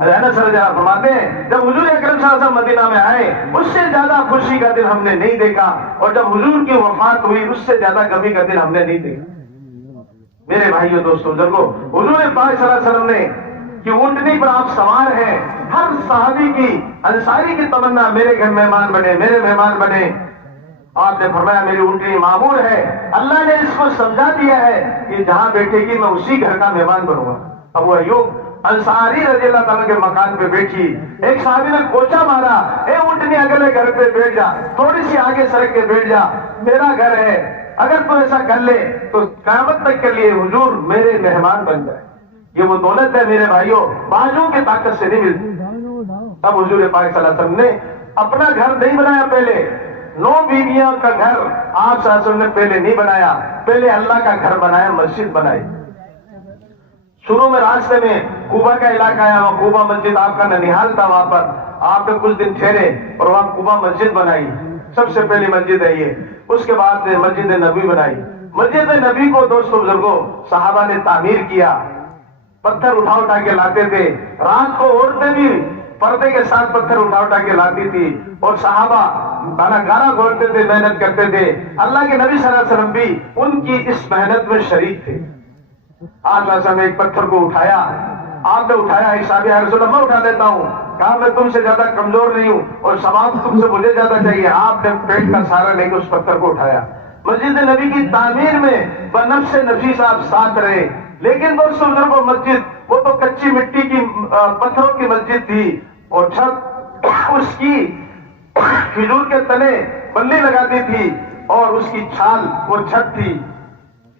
فرماتے ہیں جب حضور اکرم صلی اللہ علیہ وسلم مدینہ میں آئے اس سے زیادہ خوشی کا دن ہم نے نہیں دیکھا، اور جب حضور کی وفات ہوئی اس سے زیادہ غمی کا دن ہم نے نہیں دیکھا. میرے بھائیوں دوستوں بزرگوں، حضور پاک صلی اللہ علیہ وسلم نے کہ اونٹنی پر آپ سوار ہیں، ہر صحابی کی انصاری کی تمنا میرے گھر مہمان بنے، میرے مہمان بنے. آپ نے فرمایا میری اونٹنی معمور ہے، اللہ نے اس کو سمجھا دیا ہے کہ جہاں بیٹھے گی میں اسی گھر کا مہمان بنوں گا. ابو ایوب انصاری رضی اللہ تعالیٰ کے مکان پہ بیٹھی، ایک صحابی نے کوچا مارا، اے اونٹنی اگلے گھر پہ بیٹھ جا، تھوڑی سی آگے سڑک کے بیٹھ جا، میرا گھر ہے، اگر تو ایسا کر لے تو قیامت تک کے لیے حضور میرے مہمان بن جائے. یہ وہ دولت ہے میرے بھائیوں، باجوں کی طاقت سے نہیں ملتی. اب حضور پاک صلی اللہ علیہ وسلم نے اپنا گھر نہیں بنایا، پہلے 9 بیویاں کا گھر آپ صلی اللہ علیہ وسلم نے پہلے نہیں بنایا، پہلے اللہ کا گھر بنایا، مسجد بنائی. شروع میں راستے میں کوبا کا علاقہ آیا، وہاں کوبا مسجد آپ کا ننیحال تھا، وہاں پر آپ نے کچھ دن ٹھہرے اور وہاں کوبا مسجد بنائی. سب سے پہلی مسجد ہے یہ. اس کے بعد مسجد نبی بنائی. مسجد نبی کو دوستوں بزرگوں صحابہ نے تعمیر کیا، پتھر اٹھا کے لاتے تھے. رات کو عورتیں بھی پردے کے ساتھ پتھر اٹھا کے لاتی تھی اور صحابہ گارا گھولتے تھے، محنت کرتے تھے. اللہ کے نبی صلی اللہ علیہ وسلم بھی ان کی اس محنت میں شریک تھے. آج ویسا میں ایک پتھر کو اٹھایا، آپ نے اٹھایا، ایک صحابی یا رسول اللہ میں اٹھا لیتا ہوں. کہا میں تم سے زیادہ کمزور نہیں ہوں اور ثواب تم سے مجھے زیادہ چاہیے. آپ نے پیٹ کا سہارا لے کے اس پتھر کو اٹھایا. مسجد نبی کی تعمیر میں بنفس نفیس آپ ساتھ رہے. لیکن دوستوں بزرگوں مسجد وہ تو کچی مٹی کی پتھروں کی مسجد تھی اور چھت اس کی کھجور کے تلے بلی لگاتی تھی اور اس کی چھال وہ چھت تھی.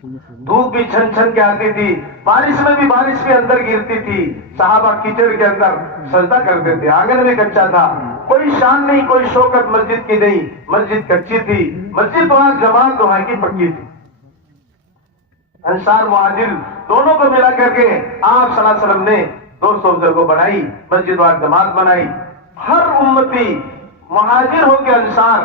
دھوپ بھی چھن چھن کے آتی تھی، بارش میں بھی بارش کے اندر گرتی تھی. صحابہ کیچڑ کے اندر سجدہ کرتے تھے. آنگن بھی کچا تھا، کوئی شان نہیں، کوئی شوکت مسجد کی نہیں. مسجد کچی تھی، مسجد وہاں جماعت وہاں کی پکی تھی. انصار مہاجر دونوں کو ملا کر کے آپ صلی اللہ علیہ وسلم نے دوستوں بزرگوں بنائی، مسجد وہاں جماعت بنائی. ہر امتی مہاجر ہو کے انصار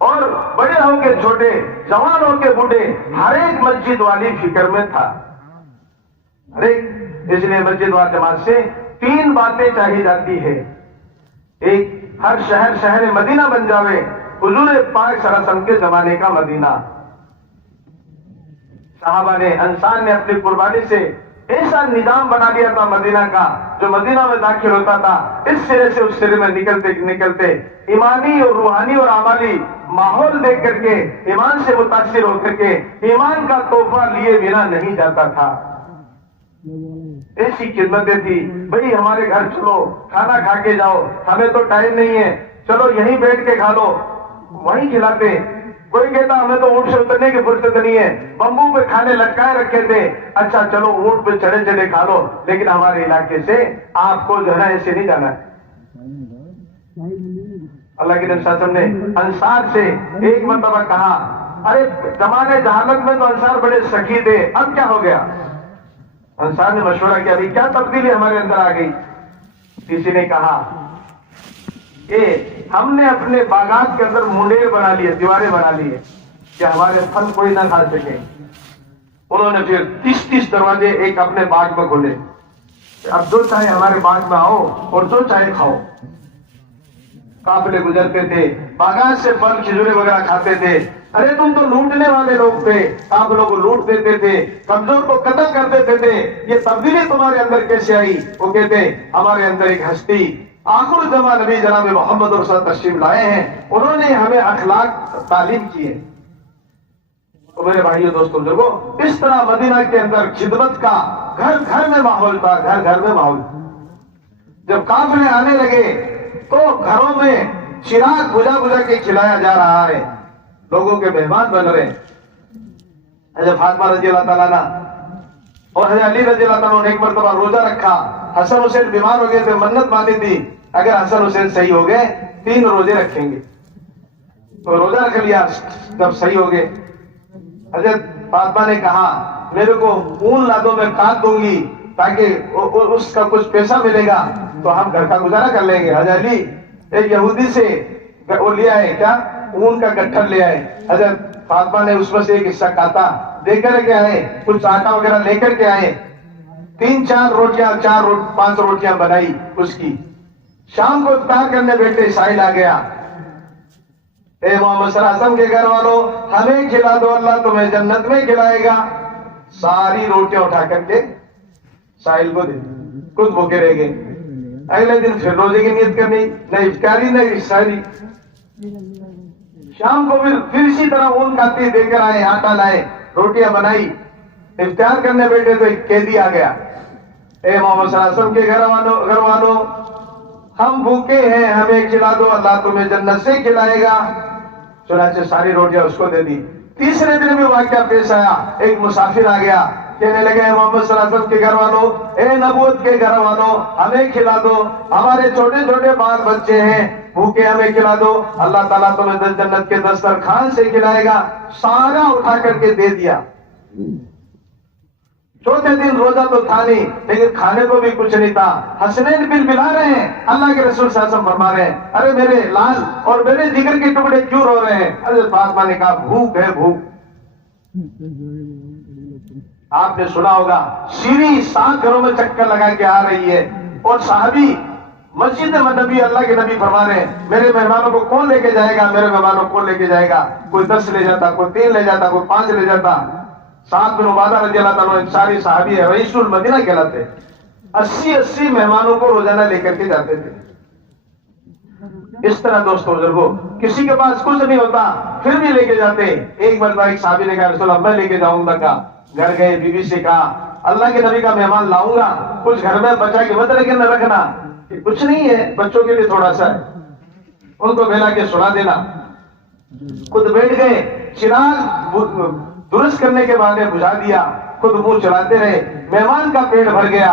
اور بڑے ہو کے چھوٹے، جوان ہو کے بوڑھے، ہر ایک مسجد والی فکر میں تھا. ہر ایک اس لیے مسجد وال جماعت سے 3 باتیں چاہی جاتی ہے. ایک، ہر شہر شہر مدینہ بن جاوے، حضور پاک صلی اللہ علیہ وسلم کے زمانے کا مدینہ. صحابہ نے، انصار نے اپنی قربانی سے ایسا نظام بنا دیا تھا مدینہ کا جو مدینہ میں داخل ہوتا تھا اس سرے سے اس سرے میں نکلتے نکلتے ایمانی اور روحانی اور عملی ماحول دیکھ کر کے ایمان سے متاثر ہو کر کے ایمان کا تحفہ لیے بنا نہیں جاتا تھا. ایسی خدمتیں تھی. بھئی ہمارے گھر چلو کھانا کھا کے جاؤ, ہمیں تو ٹائم نہیں ہے, چلو یہیں بیٹھ کے کھا لو, وہیں کھلاتے. کوئی کہتا ہمیں تو اونٹ سے اترنے کی فرصت نہیں ہے, بمبو پہ کھانے لٹکائے رکھے تھے, اچھا چلو اونٹ پہ چڑھے چڑھے کھا لو, لیکن ہمارے علاقے سے آپ کو جو ہے ایسے نہیں جانا ہے. اللہ کے نبی صلی اللہ علیہ وسلم نے انصار سے ایک مرتبہ کہا, ارے زمانے جہالت میں تو انصار بڑے سخی تھے, اب کیا ہو گیا؟ انصار نے مشورہ کیا, ابھی کیا تبدیلی ہمارے اندر آ گئی؟ کسی نے کہا کہ ہم نے اپنے باغات کے اندر منڈیر بنا لیے, دیواریں بنا لیے کہ ہمارے پھل کوئی نہ کھا سکے. انہوں نے پھر 30 دروازے ایک اپنے باغ میں کھولے, اب جو چاہے ہمارے باغ میں آؤ اور جو چاہے کھاؤ. قافلے گزرتے تھے, باغات سے پھل کھجورے وغیرہ کھاتے تھے. ارے تم تو لوٹنے والے لوگ تھے, قافلوں کو لوٹ دیتے تھے, کمزور کو قتل کر دیتے تھے, یہ تبدیلی تمہارے اندر کیسے آئی؟ وہ کہتے ہمارے اندر ایک ہستی آخر زمان نبی جناب محمد رسول اللہ تشریف لائے ہیں, انہوں نے ہمیں اخلاق تعلیم کی ہے. تو میرے بھائیو دوستو بزرگوں, اس طرح مدینہ کے اندر خدمت کا گھر گھر میں ماحول تھا, گھر گھر میں ماحول. جب قافلے آنے لگے تو گھروں میں چراغ بجھا بجھا کے کھلایا جا رہا ہے, لوگوں کے مہمان بن رہے ہیں. حضرت فاطمہ رضی اللہ تعالیٰ عنہ اور حضرت علی رضی اللہ تعالیٰ نے ایک مرتبہ روزہ رکھا. حسن حسین بیمار ہو گئے تھے, منت مانی تھی اگر حسن حسین صحیح ہو گئے 3 روزے رکھیں گے. تو روزہ رکھ لیا, جب صحیح ہو گئے حضرت فاطمہ نے کہا میرے کو اون لا دو, میں کاٹ دوں گی تاکہ اس کا کچھ پیسہ ملے گا تو ہم گھر کا گزارا کر لیں گے. حضرت علی ایک یہودی سے وہ لے آئے, کیا اون کا گٹھر لے آئے. حضرت فاطمہ نے اس میں سے ایک حصہ کاٹا, دے کر کے آئے, کچھ آٹا وغیرہ لے کر کے آئے, 3-4 روٹیاں 5 روٹیاں بنائی اس کی. شام کو افطار کرنے بیٹھے, سائل آ گیا, اے محمد صلی اللہ علیہ وسلم کے گھر والوں ہمیں کھلا دو, اللہ تمہیں جنت میں کھلائے گا. ساری روٹیاں اٹھا کر کے سائل کو دے, خود بھوکے رہ گئے. اگلے دن پھر روزے کی نیت کرنی, نہ افطاری نہ افطاری. شام کو پھر اسی طرح اون کاٹی دے کر آئے, آٹا لائے, روٹیاں بنائی. افطار کرنے بیٹھے تو ایک قیدی آ گیا, اے محمد صلی اللہ علیہ وسلم کے گھر والوں ہم بھوکے ہیں, ہمیں کھلا دو, اللہ تمہیں جنت سے کھلائے گا. چنانچہ ساری روٹیاں اس کو دے دی. تیسرے دن بھی واقعہ پیش آیا, ایک مسافر آ گیا, کہنے لگے محمد صلی اللہ علیہ وسلم کے گھر والوں, اے نبوت کے گھر والوں ہمیں کھلا دو, ہمارے چھوٹے چھوٹے بال بچے ہیں, بھوکے ہمیں کھلا دو, اللہ تعالیٰ تمہیں جنت کے دسترخوان سے کھلائے گا. سارا اٹھا کر کے دے دیا. چوتھے دن روزہ تو تھا نہیں, لیکن کھانے کو بھی کچھ نہیں تھا. حسنین بل بلا رہے ہیں, اللہ کے رسول صلی اللہ علیہ وسلم فرما رہے ہیں ارے میرے لال اور میرے جگر کے ٹکڑے کیوں رو رہے ہیں؟ حضرت فاطمہ نے کہا بھوک ہے, بھوک. آپ نے سنا ہوگا شیری 7 گھروں میں چکر لگا کے آ رہی ہے, اور صحابی مسجد نبی, اللہ کے نبی فرما رہے ہیں میرے مہمانوں کو کون لے کے جائے گا, میرے مہمانوں کو کون لے کے جائے گا. کوئی 10 لے جاتا, کوئی 3 لے جاتا, کوئی 5 لے جاتا. سعد بن عبادہ رضی اللہ تعالیٰ انصاری صحابی ہے, رئیس المدینہ کہلاتے. 80 مہمانوں کو روزانہ لے کر کے جاتے تھے. اس طرح دوستوں بزرگوں کسی کے پاس کچھ نہیں ہوتا پھر بھی لے کے جاتے. ایک مرتبہ ایک صحابی نے کہا رسول اللہ میں لے کے جاؤں گا. کہا گھر گئے, بیوی سے کہا اللہ کے نبی کا مہمان لاؤں گا, کچھ گھر میں بچا کے مت لیکن نہ رکھنا, کچھ نہیں ہے, بچوں کے لیے تھوڑا سا ہے, ان کو بہلا کے سنا دینا. خود بیٹھ گئے, چراغ درست کرنے کے بعد بجھا دیا, خود منہ چلاتے رہے. مہمان کا پیٹ بھر گیا.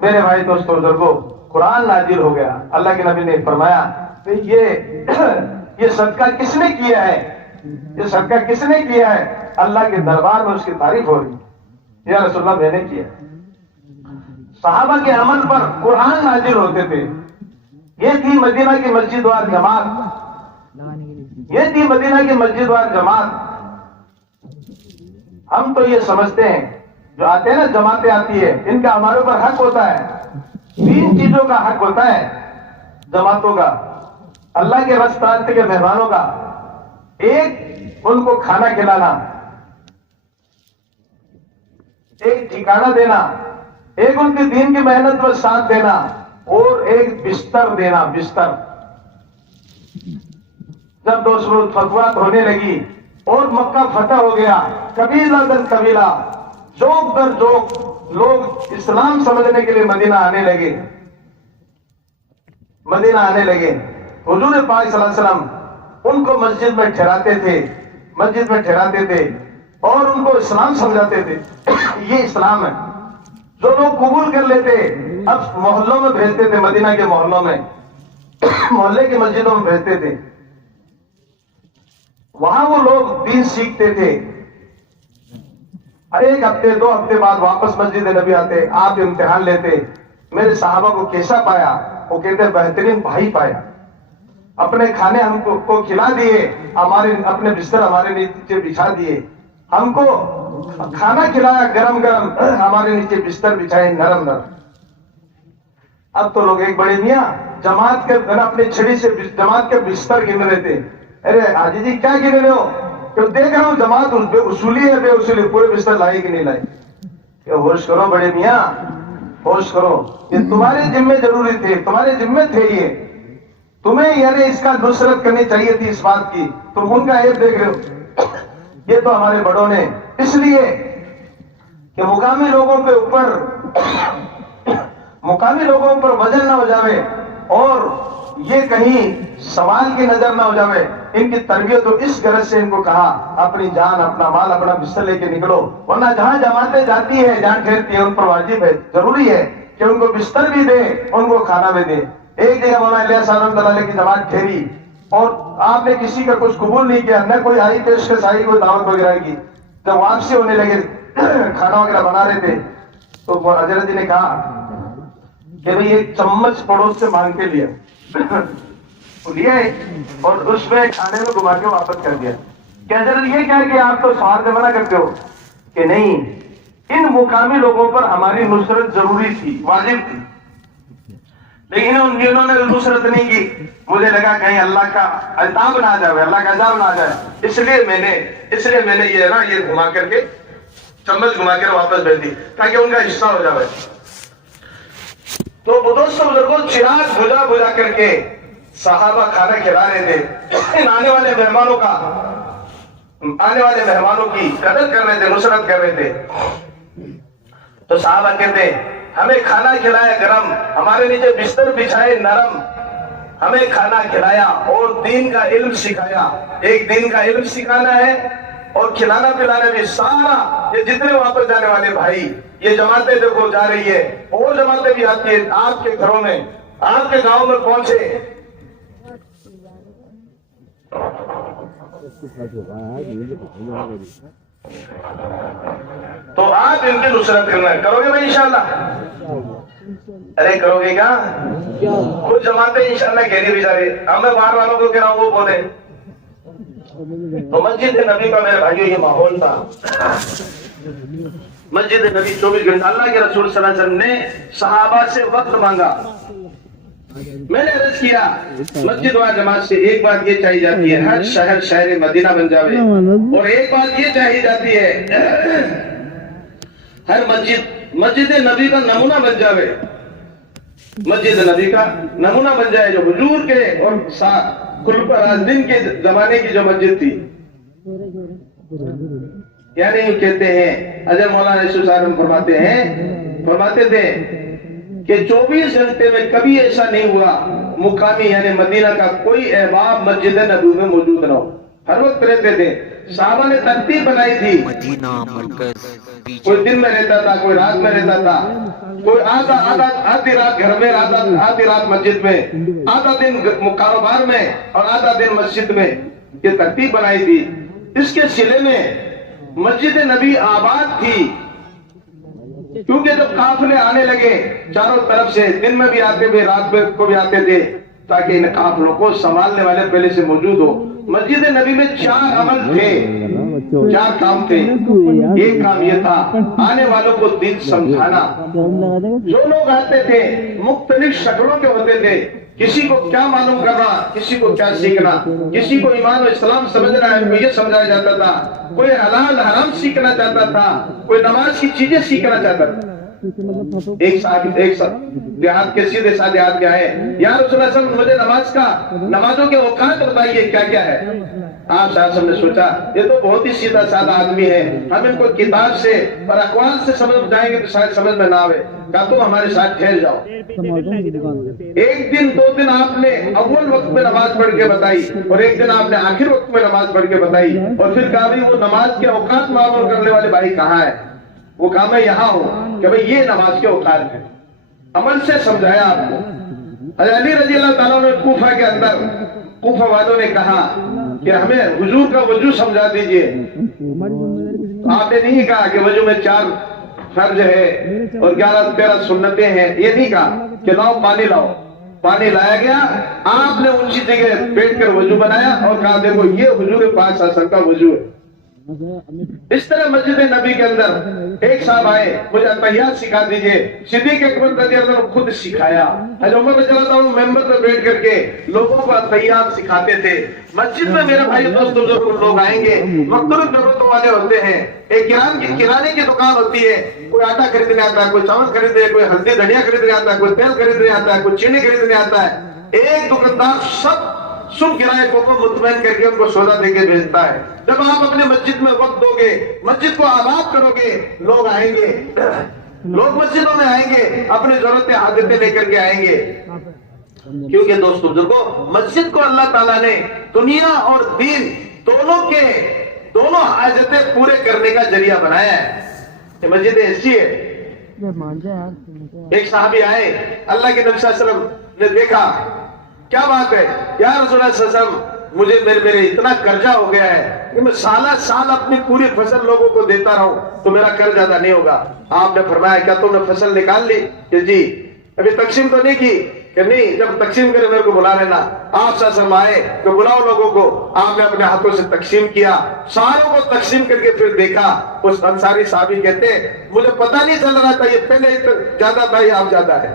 میرے بھائی دوستوں بزرگوں قرآن نازل ہو گیا. اللہ کے نبی نے فرمایا یہ صدقہ کس نے کیا ہے, یہ صدقہ کس نے کیا ہے؟ اللہ کے دربار میں اس کی تعریف ہو رہی, یا رسول اللہ میں نے کیا. صحابہ کے عمل پر قرآن نازل ہوتے تھے. یہ تھی مدینہ کی مسجد وار جماعت, یہ تھی مدینہ کی مسجد وار جماعت. ہم تو یہ سمجھتے ہیں جو آتے ہیں نا, جماعتیں آتی ہے, ان کا ہمارے اوپر حق ہوتا ہے. 3 چیزوں کا حق ہوتا ہے جماعتوں کا, اللہ کے راستے کے مہمانوں کا. ایک ان کو کھانا کھلانا, ایک ٹھکانہ دینا, ایک ان کی دین کی محنت میں ساتھ دینا اور ایک بستر دینا. بستر جب 2 روز فتویٰ ہونے لگی اور مکہ فتح ہو گیا، قبیلہ در قبیلہ، جوک در جوک لوگ اسلام سمجھنے کے لیے مدینہ آنے لگے. مدینہ آنے لگے. حضور پاک صلی اللہ علیہ وسلم ان کو مسجد میں ٹھہراتے تھے، مسجد میں ٹھہراتے تھے اور ان کو اسلام سمجھاتے تھے. یہ اسلام ہے. جو لوگ قبول کر لیتے اب محلوں میں بھیجتے تھے، مدینہ کے محلوں میں، محلے کی مسجدوں میں بھیجتے تھے. وہاں وہ لوگ دین سیکھتے تھے. ایک ہفتے 2 ہفتے بعد واپس مسجد نبی آتے. آپ امتحان لیتے میرے صحابہ کو کیسا پایا؟ وہ کہتے بہترین بھائی پایا. اپنے کھانے ہم کو کھلا دیے، ہمارے اپنے بستر ہمارے نیچے بچھا دیے. ہم کو کھانا کھلایا گرم گرم، ہمارے نیچے بستر بچھائے نرم نرم. اب تو لوگ ایک بڑے میاں جماعت کے اپنی چھڑی سے جماعت کے بستر گن رہے تھے. ارے حاجی جی کیا گن رہے ہو؟ کہ دیکھ رہا ہوں جماعت بے اصولی ہے، بے اصولی پورے بستر لائی کہ نہیں لائی. کہ ہوش کرو بڑے میاں، ہوش کرو. یہ تمہارے ذمے ضروری تھے، تمہارے ذمے تھے. یہ تمہیں یعنی اس کا نصرت کرنی چاہیے تھی اس بات کی. تم ان کا عیب دیکھ رہے ہو. یہ تو ہمارے بڑوں نے اس لیے کہ مقامی لوگوں کے اوپر مقامی لوگوں پر وزن نہ ہو جاوے اور یہ کہیں سوال کی نظر نہ ہو جاوے. ان کی تربیت تو اس غرض سے ان کو کہا اپنی جان، اپنا مال، اپنا بستر لے کے نکلو. ورنہ جہاں جماعتیں جاتی ہے، جہاں ٹھہرتی ہے، ان پر واجب ہے، ضروری ہے کہ ان کو بستر بھی دے، ان کو کھانا بھی دے. ایک جگہ مولانا الیاس صاحب رحمۃ اللہ علیہ کی جماعت ٹھہری اور آپ نے کسی کا کچھ قبول نہیں کیا، نہ کوئی آئی پیشکش آئی، کوئی دعوت وغیرہ کی. جب واپسی ہونے لگے کھانا وغیرہ بنا رہے تھے تو حضرت جی نے کہا کہ بھئی ایک چمچ پڑوس سے مانگ کے لیا لیا اور اس میں کھانے میں گھما کے واپس کر دیا. کہ حضرت یہ کیا کہ آپ تو سوال سے منع کرتے ہو؟ کہ نہیں، ان مقامی لوگوں پر ہماری نصرت ضروری تھی، واجب تھی، لیکن انہوں نے نصرت نہیں کی. مجھے لگا کہیں اللہ کا عذاب نہ آ جائے، اللہ کا عذاب نہ آ جائے، اس لیے میں نے یہ گھما کر کے چمچ گھما کر واپس بھیج دی تاکہ ان کا حصہ ہو جائے. تو دوستوں بزرگوں، چراغ بجھا کر کے صحابہ کھانا کھلا رہے تھے. آنے والے مہمانوں کی قدر کر رہے تھے، نصرت کر رہے تھے. تو صحابہ کہتے ہمیں کھانا کھلایا گرم، ہمارے نیچے بستر بچھائے نرم، ہمیں کھانا کھلایا اور دین کا علم سکھایا. ایک دین کا علم سکھانا ہے اور کھلانا پلانا بھی. سارا یہ جتنے واپس جانے والے بھائی، یہ جماعتیں دیکھو جا رہی ہے اور جماعتیں بھی آتی ہیں آپ کے گھروں میں، آپ کے گاؤں میں پہنچے. تو آپ ان کی نصرت کرو گے بھائی انشاءاللہ؟ ارے کرو گے کیا؟ خود جماعتیں انشاءاللہ کہہ رہی بیچارے، ہم میں باہر والوں کو کہہ رہا ہوں وہ بولے. تو مسجد نبی کا میرے بھائیوں یہ ماحول تھا. مسجد نبی 24 گھنٹہ، اللہ کے رسول صلی اللہ علیہ وسلم نے صحابہ سے وقت مانگا. میں نے عرض کیا مسجد و جماعت سے ایک بات یہ چاہی جاتی ہے، ہر شہر مدینہ بن جاوے، اور ایک بات یہ چاہی جاتی ہے ہر مسجد نبی کا نمونہ بن جاوے. مسجد نبی کا نمونہ بن جائے جو حضور کے اور خلفائے کے زمانے کی جو مسجد تھی. یعنی یہ کہتے ہیں حضرت مولانا یوسف صاحب فرماتے تھے کہ 24 گھنٹے میں کبھی ایسا نہیں ہوا مقامی یعنی مدینہ کا کوئی احباب مسجد نبوی میں موجود نہ ہو، ہر وقت رہتے تھے. صحابہ نے ترتیب بنائی تھی، مدینہ مرکز کوئی دن میں رہتا تھا، کوئی رات میں رہتا تھا، کوئی آدھی رات گھر میں، آدھی رات مسجد میں، آدھا دن کاروبار میں اور آدھا دن مسجد میں. یہ ترتیب بنائی تھی. اس کے سلے میں مسجد نبی آباد تھی، کیونکہ جب قافلے آنے لگے چاروں طرف سے، دن میں بھی آتے تھے، رات میں کو بھی آتے تھے، تاکہ ان قافلوں کو سنبھالنے والے پہلے سے موجود ہو. مسجد نبی میں 4 عمل تھے، 4 کام تھے. ایک کام یہ تھا آنے والوں کو دین سمجھانا. جو لوگ آتے تھے مختلف شکلوں کے ہوتے تھے، کسی کو کیا معلوم کرنا، کسی کو کیا سیکھنا، کسی کو ایمان و اسلام سمجھنا ہے یہ سمجھایا جاتا تھا، کوئی حلال حرام سیکھنا چاہتا تھا، کوئی نماز کی چیزیں سیکھنا چاہتا تھا. ایک دیہات کے سیدھے ساتھ دیہات کے آئے، یا رسول اللہ صلی اللہ علیہ وسلم مجھے نمازوں کے اوقات بتائیے کیا کیا ہے۔ آپ صلی اللہ علیہ وسلم نے سوچا یہ تو بہت ہی سیدھا سادہ آدمی ہے، ہم ان کو کتاب سے اور اقوال سے سمجھ جائیں گے تو شاید سمجھ میں نہ آئے، کہا تم ہمارے ساتھ ٹھہر جاؤ۔ ایک دن دو دن آپ نے اول وقت میں نماز پڑھ کے بتائی، اور ایک دن آپ نے آخر وقت میں نماز پڑھ کے بتائی، اور پھر کہا وہ نماز کے اوقات معمول کرنے والے بھائی کہاں ہے؟ وہ کہا میں یہاں ہوں، کہ بھئی یہ نماز کے اوقات ہیں، عمل سے سمجھایا آپ کو۔ علی رضی اللہ تعالیٰ نے کوفہ کے اندر، کوفہ والوں نے کہا کہ ہمیں وضو کا وضو سمجھا دیجئے۔ آپ نے نہیں کہا کہ وضو میں 4 فرض ہے اور 11-13 سنتیں ہیں، یہ نہیں کہا کہ لاؤ پانی لاؤ۔ پانی لایا گیا، آپ نے اونچی جگہ بیٹھ کر وضو بنایا اور کہا دیکھو یہ حضور پاک صلی اللہ علیہ وسلم کا وضو ہے۔ اس طرح مسجد نبی کے اندر ایک صاحب آئے، مجھے تحیات سکھا دیجئے، صدیق اکبر رضی اللہ عنہ نے خود سکھایا۔ حضرت عمر رضی اللہ عنہ ممبر پر بیٹھ کر کے لوگوں کو تحیات سکھاتے تھے۔ مسجد میں میرے بھائی دوست بزرگ لوگ آئیں گے، مختلف ضرورتوں والے ہوتے ہیں، ایک کرانے کی دکان ہوتی ہے، کوئی آٹا خریدنے آتا ہے، کوئی چاول خریدنے، کوئی ہلدی دھنیا خریدنے آتا ہے، کوئی تیل خریدنے آتا ہے، کوئی چینی خریدنے آتا ہے۔ ایک دکاندار سب کرائے کو مطمئن کر کے ان کو سودا دے کے بھیجتا ہے۔ جب آپ اپنے مسجد میں وقت دو گے، مسجد کو آباد کرو گے، لوگ آئیں گے، لوگ مسجدوں میں آئیں گے، اپنی ضرورتیں حاجتیں لے کر کے آئیں گے۔ کیونکہ دوستو بزرگوں، مسجد کو اللہ تعالیٰ نے دنیا اور دین دونوں حاجتیں پورے کرنے کا ذریعہ بنایا ہے۔ یہ مسجد ایسی ہے۔ ایک صحابی آئے، اللہ کے نبی صلی اللہ علیہ وسلم نے دیکھا، کیا بات ہے یا رسول اللہ صلی اللہ علیہ وسلم، مجھے میرے اتنا قرضہ ہو گیا ہے کہ میں سال اپنی پوری فصل لوگوں کو دیتا رہوں تو میرا قرض ادا نہیں ہوگا۔ آپ نے فرمایا کیا تم نے فصل نکال لی؟ کہ جی۔ ابھی تقسیم تو نہیں کی؟ کہ نہیں، جب تقسیم کرے میرے کو بلا لینا۔ آپ صلی اللہ علیہ وسلم آئے کہ بلاؤ لوگوں کو، آپ نے اپنے ہاتھوں سے تقسیم کیا، ساروں کو تقسیم کر کے پھر دیکھا، اس انصاری صحابی کہتے ہیں مجھے پتہ نہیں چل رہا تھا یہ پہلے زیادہ تھا یا اب زیادہ ہے۔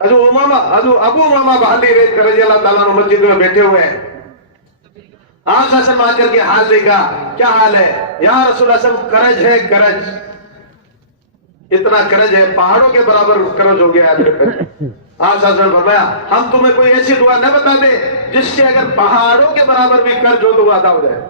ابو امامہ بہلی رضی اللہ تعالیٰ عنہ مسجد میں بیٹھے ہوئے ہیں۔ آپ صلی اللہ علیہ وسلم آ کر کے حال دیکھا، کیا حال ہے؟ یا رسول اللہ صلی اللہ علیہ وسلم قرض ہے، قرض، اتنا قرض ہے پہاڑوں کے برابر قرض ہو گیا ہے میرے پر۔ آپ صلی اللہ علیہ وسلم فرمایا ہم تمہیں کوئی ایسی دعا نہ بتا دیں جس سے اگر پہاڑوں کے برابر بھی قرض ہو تو وہ ادا ہو جائے۔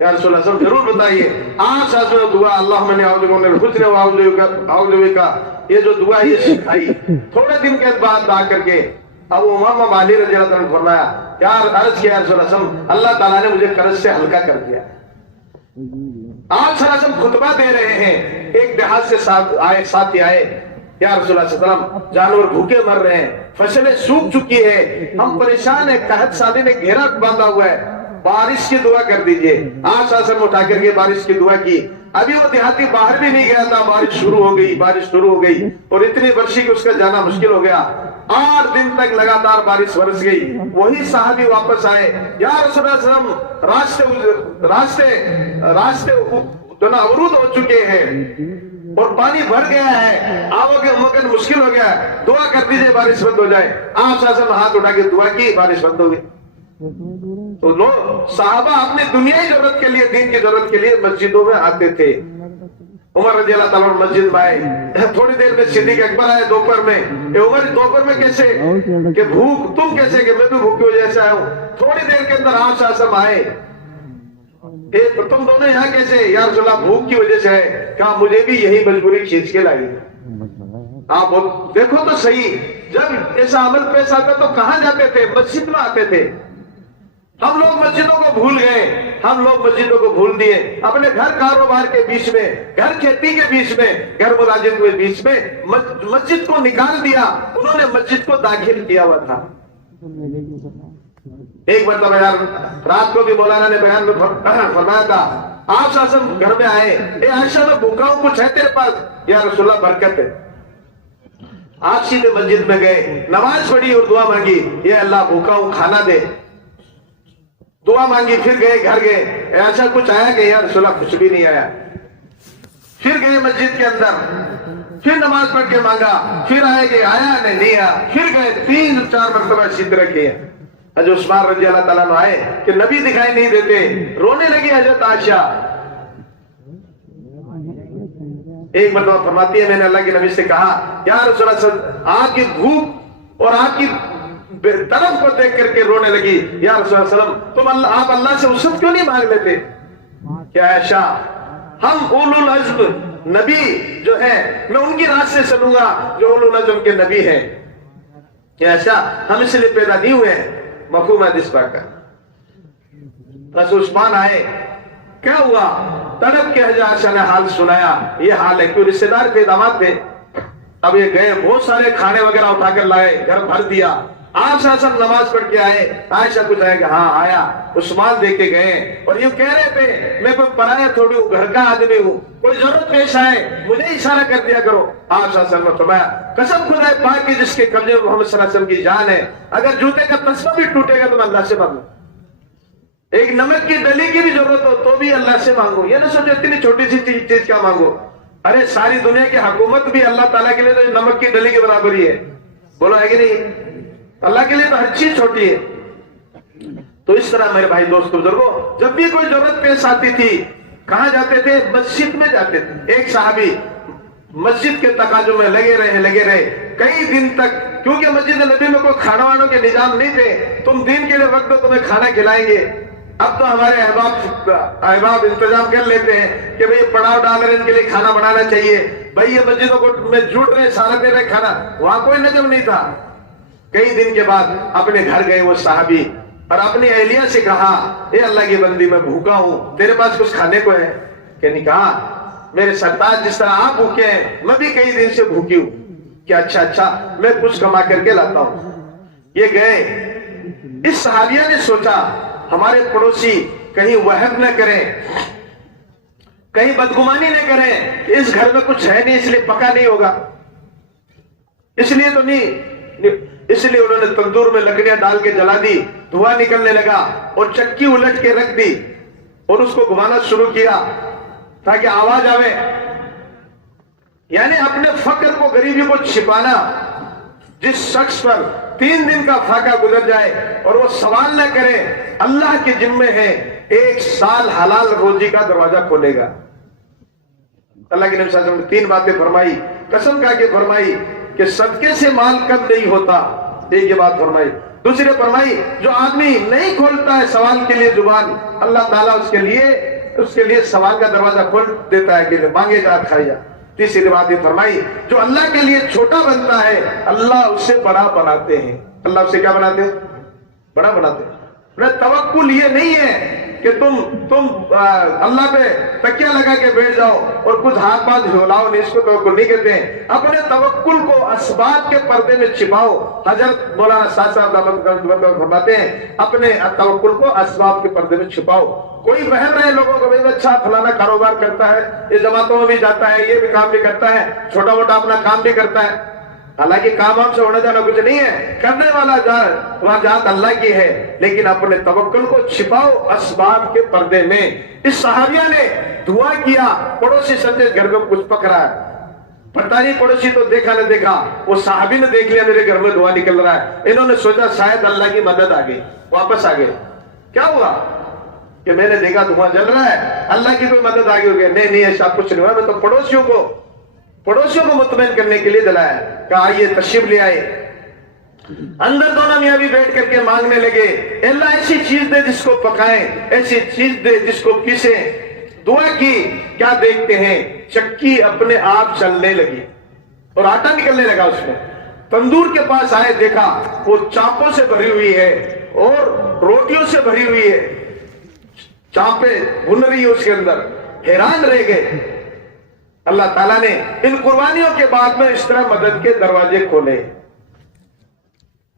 یا رسول اللہ صلی اللہ علیہ وسلم ضرور بتائیے۔ آپ صلی اللہ علیہ وسلم دعا اللہم انی اعوذ بک من الحسن واعوذ بک، یہ جو دعا یہ سکھائی، تھوڑے دن کے بعد آ کر کے ابو امامہ بہلی رضی اللہ عنہ نے فرمایا یار عرض کیا رسول اللہ صلی اللہ علیہ وسلم، اللہ تعالیٰ نے مجھے قرض سے ہلکا کر دیا۔ آپ صلی اللہ علیہ وسلم خطبہ دے رہے ہیں، ایک دیہات سے ساتھی آئے، یا رسول اللہ صلی اللہ علیہ وسلم جانور بھوکے مر رہے ہیں، فصلیں سوکھ چکی ہے، ہم پریشان ہیں، قحط سالی نے گھیرا باندھا ہوا ہے، بارش کی دعا کر دیجئے۔ آپ صلی اللہ علیہ وسلم اٹھا کر کے بارش کی دعا کی۔ ابھی وہ دیہاتی باہر بھی نہیں گیا تھا، بارش شروع ہو گئی اور اتنی برسی کہ اس کا جانا مشکل ہو گیا۔ 8 دن تک لگاتار بارش برس گئی۔ وہی صحابی واپس آئے، یا رسول اللہ صلی اللہ علیہ وسلم راستے جو نا اورود ہو چکے ہیں اور پانی بھر گیا ہے، آواگے مکن مشکل ہو گیا ہے، دعا کر دیجئے بارش بند ہو جائے۔ آپ صلی اللہ علیہ وسلم ہاتھ اٹھا کے دعا کی، بارش بند ہو گئی۔ تو لوگ صحابہ اپنی دنیائی ضرورت کے لیے، دین کی ضرورت کے لیے مسجدوں میں آتے تھے۔ عمر رضی اللہ تعالیٰ مسجد میں آئے، تھوڑی دیر میں صدیق اکبر آئے دوپہر میں، کہ عمر دوپہر میں کیسے؟ کہ بھوک، تم کیسے؟ کہ میں بھی بھوک کی وجہ سے آیا ہوں۔ تھوڑی دیر کے اندر آپ صلی اللہ علیہ وسلم آئے، کہ تم دونوں یہاں کیسے؟ یا رسول اللہ بھوک کی وجہ سے ہے۔ کہا مجھے بھی یہی مجبوری کھینچ کے لائی۔ آپ دیکھو تو صحیح، جب ایسا عمل پیش آتا تو کہاں جاتے تھے؟ مسجد میں آتے تھے۔ ہم لوگ مسجدوں کو بھول گئے، ہم لوگ مسجدوں کو بھول دیے، اپنے گھر کاروبار کے بیچ میں، گھر کھیتی کے بیچ میں، گھر ملازم کے بیچ میں مسجد کو نکال دیا۔ انہوں نے مسجد کو داخل کیا ہوا تھا۔ ایک مرتبہ یار رات کو بھی مولانا نے بیان میں فرمایا تھا، آپ صلی اللہ علیہ وسلم گھر میں آئے، اے عائشہ میں بھوکا ہوں، کچھ ہے تیرے پاس؟ یا رسول اللہ برکت ہے۔ آپ سیدھے مسجد میں گئے، نماز پڑھی اور دعا مانگی، یہ اللہ بھوکا ہوں کھانا دے۔ دعا مانگی، پھر گئے گھر گئے، ایسا کچھ آیا کہ یا رسول اللہ کچھ بھی نہیں آیا۔ پھر گئے مسجد کے اندر، پھر نماز پڑھ کے مانگا، پھر آئے کہ آیا نہیں آیا، پھر گئے 3-4 مرتبہ اسی طرح کیے۔ حضرت عثمان رضی اللہ تعالیٰ عنہ آئے کہ نبی دکھائی نہیں دیتے، رونے لگی حضرت عائشہ۔ ایک مرتبہ فرماتی ہے میں نے اللہ کے نبی سے کہا یا رسول اللہ صلی اللہ علیہ وسلم، آپ کی بھوک اور آپ کی طرف کو دیکھ کر کے رونے لگی، یا رسول اللہ صلی اللہ علیہ وسلم آپ اللہ سے وسعت کیوں نہیں مانگ لیتے؟ کیا عائشہ ہم اولو العزم نبی جو ہے میں ان کی راہ سے چلوں گا جو اولو العزم کے نبی ہیں، کیا عائشہ ہم اس لیے پیدا نہیں ہوئے ہیں؟ مفہوم حدیث پاک کا۔ رسول عثمان آئے، کیا ہوا؟ تڑپ کے حضرت عائشہ نے حال سنایا، یہ حال ہے، کیوں رشتے دار تھے، داماد تھے۔ اب یہ گئے، بہت سارے کھانے وغیرہ اٹھا کر لائے، گھر بھر دیا۔ آپ صلی اللہ علیہ وسلم نماز پڑھ کے آئے، عائشہ کچھ آئے کہ ہاں آیا، عثمان دے کے گئے اور یہ کہہ رہے تھے میں کوئی پرایا تھوڑی ہوں، گھر کا آدمی ہوں، کوئی ضرورت پیش آئے مجھے اشارہ کر دیا کرو۔ آپ صلی اللہ علیہ وسلم نے فرمایا قسم خدا پاک کی جس کے قبضے میں محمد صلی اللہ علیہ وسلم کی جان ہے، اگر جوتے کا تسمہ بھی ٹوٹے گا تو میں اللہ سے مانگوں، ایک نمک کی ڈلی کی بھی ضرورت ہو تو بھی اللہ سے مانگو۔ یہ نہ سوچو اتنی چھوٹی سی چیز کیا مانگو، ارے ساری دنیا کی حکومت بھی اللہ تعالیٰ کے لیے تو نمک کی ڈلی کے برابر ہی ہے، بولو ہے کہ نہیں؟ اللہ کے لیے تو ہر چیز چھوٹی ہے۔ تو اس طرح میرے بھائی دوست بزرگوں، جب بھی کوئی ضرورت پیش آتی تھی کہاں جاتے تھے؟ مسجد میں جاتے تھے۔ ایک صحابی مسجد کے تقاضوں میں لگے رہے کئی دن تک، کیونکہ مسجد نبی میں کوئی کھانا وانوں کے نظام نہیں تھے، تم دین کے لیے وقت دو تمہیں کھانا کھلائیں گے۔ اب تو ہمارے احباب انتظام کر لیتے ہیں کہ بھئی پڑاؤ ڈال رہے ان کے لیے کھانا بنانا چاہیے، بھئی یہ مسجدوں کو میں جھوٹ رہے سارا دے رہے کھانا، وہاں کوئی نظم نہیں تھا۔ کئی دن کے بعد اپنے گھر گئے وہ صحابی اور اپنی اہلیہ سے کہا اے اللہ کی بندی میں بھوکا ہوں، تیرے پاس کچھ کھانے کو ہے؟ کہ نہیں، کہا میرے سرتاج جس طرح آپ بھوکے ہیں میں بھی کئی دن سے بھوکی ہوں، کہ اچھا میں کچھ کما کر کے لاتا ہوں۔ یہ گئے، اس صحابیہ نے سوچا ہمارے پڑوسی کہیں وہم نہ کریں، کہیں بدگمانی نہ کریں کہ اس گھر میں کچھ ہے نہیں اس لیے پکا نہیں ہوگا، اس لیے تو نہیں، اس لیے انہوں نے تندور میں لکڑیاں ڈال کے جلا دی، دھواں نکلنے لگا اور چکی الٹ کے رکھ دی اور اس کو گھمانا شروع کیا تاکہ آواز آوے، یعنی اپنے فقر کو، غریبی کو چھپانا۔ جس شخص پر 3 دن کا فاقہ گزر جائے اور وہ سوال نہ کرے، اللہ کے ذمے ہے 1 سال حلال روزی کا دروازہ کھولے گا۔ اللہ کے نبی صلی اللہ علیہ وسلم نے 3 باتیں فرمائی، قسم کھا کے فرمائی کہ صدقے سے مال کم نہیں ہوتا، ایک یہ بات فرمائی۔ دوسری فرمائی جو آدمی نہیں کھولتا ہے سوال کے لیے زبان، اللہ تعالیٰ اس کے لیے سوال کا دروازہ کھول دیتا ہے کہ مانگے جا کھائے جا۔ تیسری بات یہ فرمائی جو اللہ کے لیے چھوٹا بنتا ہے اللہ اسے بڑا بناتے ہیں۔ اللہ اسے کیا بناتے ہیں؟ بڑا بناتے ہیں۔ توکل یہ نہیں ہے کہ تم اللہ پہ تکیہ لگا کے بیٹھ جاؤ اور کچھ ہاتھ پاؤں ہلاؤ نہیں، اس کو توکل نہیں کہتے ہیں۔ اپنے توکل کو اسباب کے پردے میں چھپاؤ۔ حضرت مولانا سعد صاحب فرماتے ہیں اپنے توکل کو اسباب کے پردے میں چھپاؤ۔ کوئی وہم رہے لوگوں کو بھئی اچھا فلانا کاروبار کرتا ہے، یہ جماعتوں میں بھی جاتا ہے، یہ بھی کام بھی کرتا ہے، چھوٹا موٹا اپنا کام بھی کرتا ہے، حالانکہ کام سے ہونا جانا کچھ نہیں ہے، کرنے والا وہاں ذات اللہ کی ہے، لیکن اپنے توکل کو چھپاؤ اسباب کے پردے میں۔ اس صحابیہ نے دعا کیا، پڑوسی سمجھے گھر میں کچھ پک رہا ہے، پتہ نہیں پڑوسی تو دیکھا نہ دیکھا، وہ صحابی نے دیکھ لیا میرے گھر میں دعا نکل رہا ہے، انہوں نے سوچا شاید اللہ کی مدد آ گئی، واپس آ گئے۔ کیا ہوا کہ میں نے دیکھا دھواں جل رہا ہے، اللہ کی کوئی مدد آ گئی؟ نہیں ایسا کچھ نہیں ہوا، میں تو پڑوسیوں کو مطمئن کرنے کے لیے جلایا، کہا آئیے تشریف لے آئے۔ اندر دونوں میاں بھی بیٹھ کر کے مانگنے لگے، اللہ ایسی چیز دے جس کو پکائیں، ایسی چیز دے جس کو پیسیں۔ دعا کی، کیا دیکھتے ہیں چکی اپنے آپ چلنے لگی اور آٹا نکلنے لگا اس میں۔ تندور کے پاس آئے، دیکھا وہ چاپوں سے بھری ہوئی ہے اور روٹیوں سے بھری ہوئی ہے، چاپیں بھن رہی ہے اس کے اندر، حیران رہ گئے۔ اللہ تعالیٰ نے ان قربانیوں کے بعد میں اس طرح مدد کے دروازے کھولے۔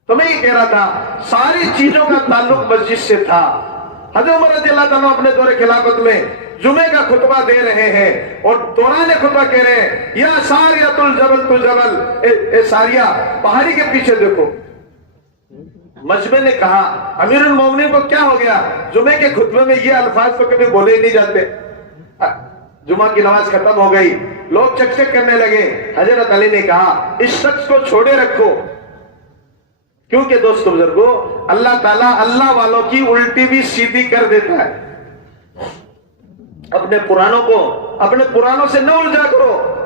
تو میں یہ کہہ رہا تھا ساری چیزوں کا تعلق مسجد سے تھا۔ حضرت عمر رضی اللہ تعالیٰ اپنے دور خلافت میں جمعے کا خطبہ دے رہے ہیں اور دوران خطبہ کہہ رہے ہیں یا ساریۃ الجبل تو جبل، اے ساریہ پہاڑی کے پیچھے دیکھو۔ مجمع نے کہا امیر المومنین کو کیا ہو گیا؟ جمعے کے خطبے میں یہ الفاظ تو کبھی بولے ہی نہیں جاتے۔ جمعہ کی نماز ختم ہو گئی، لوگ چک چک کرنے لگے۔ حضرت علی نے کہا اس شخص کو چھوڑے رکھو، کیونکہ دوستو بزرگو اللہ تعالیٰ اللہ والوں کی الٹی بھی سیدھی کر دیتا ہے۔ اپنے پرانوں سے نہ الجھا کرو،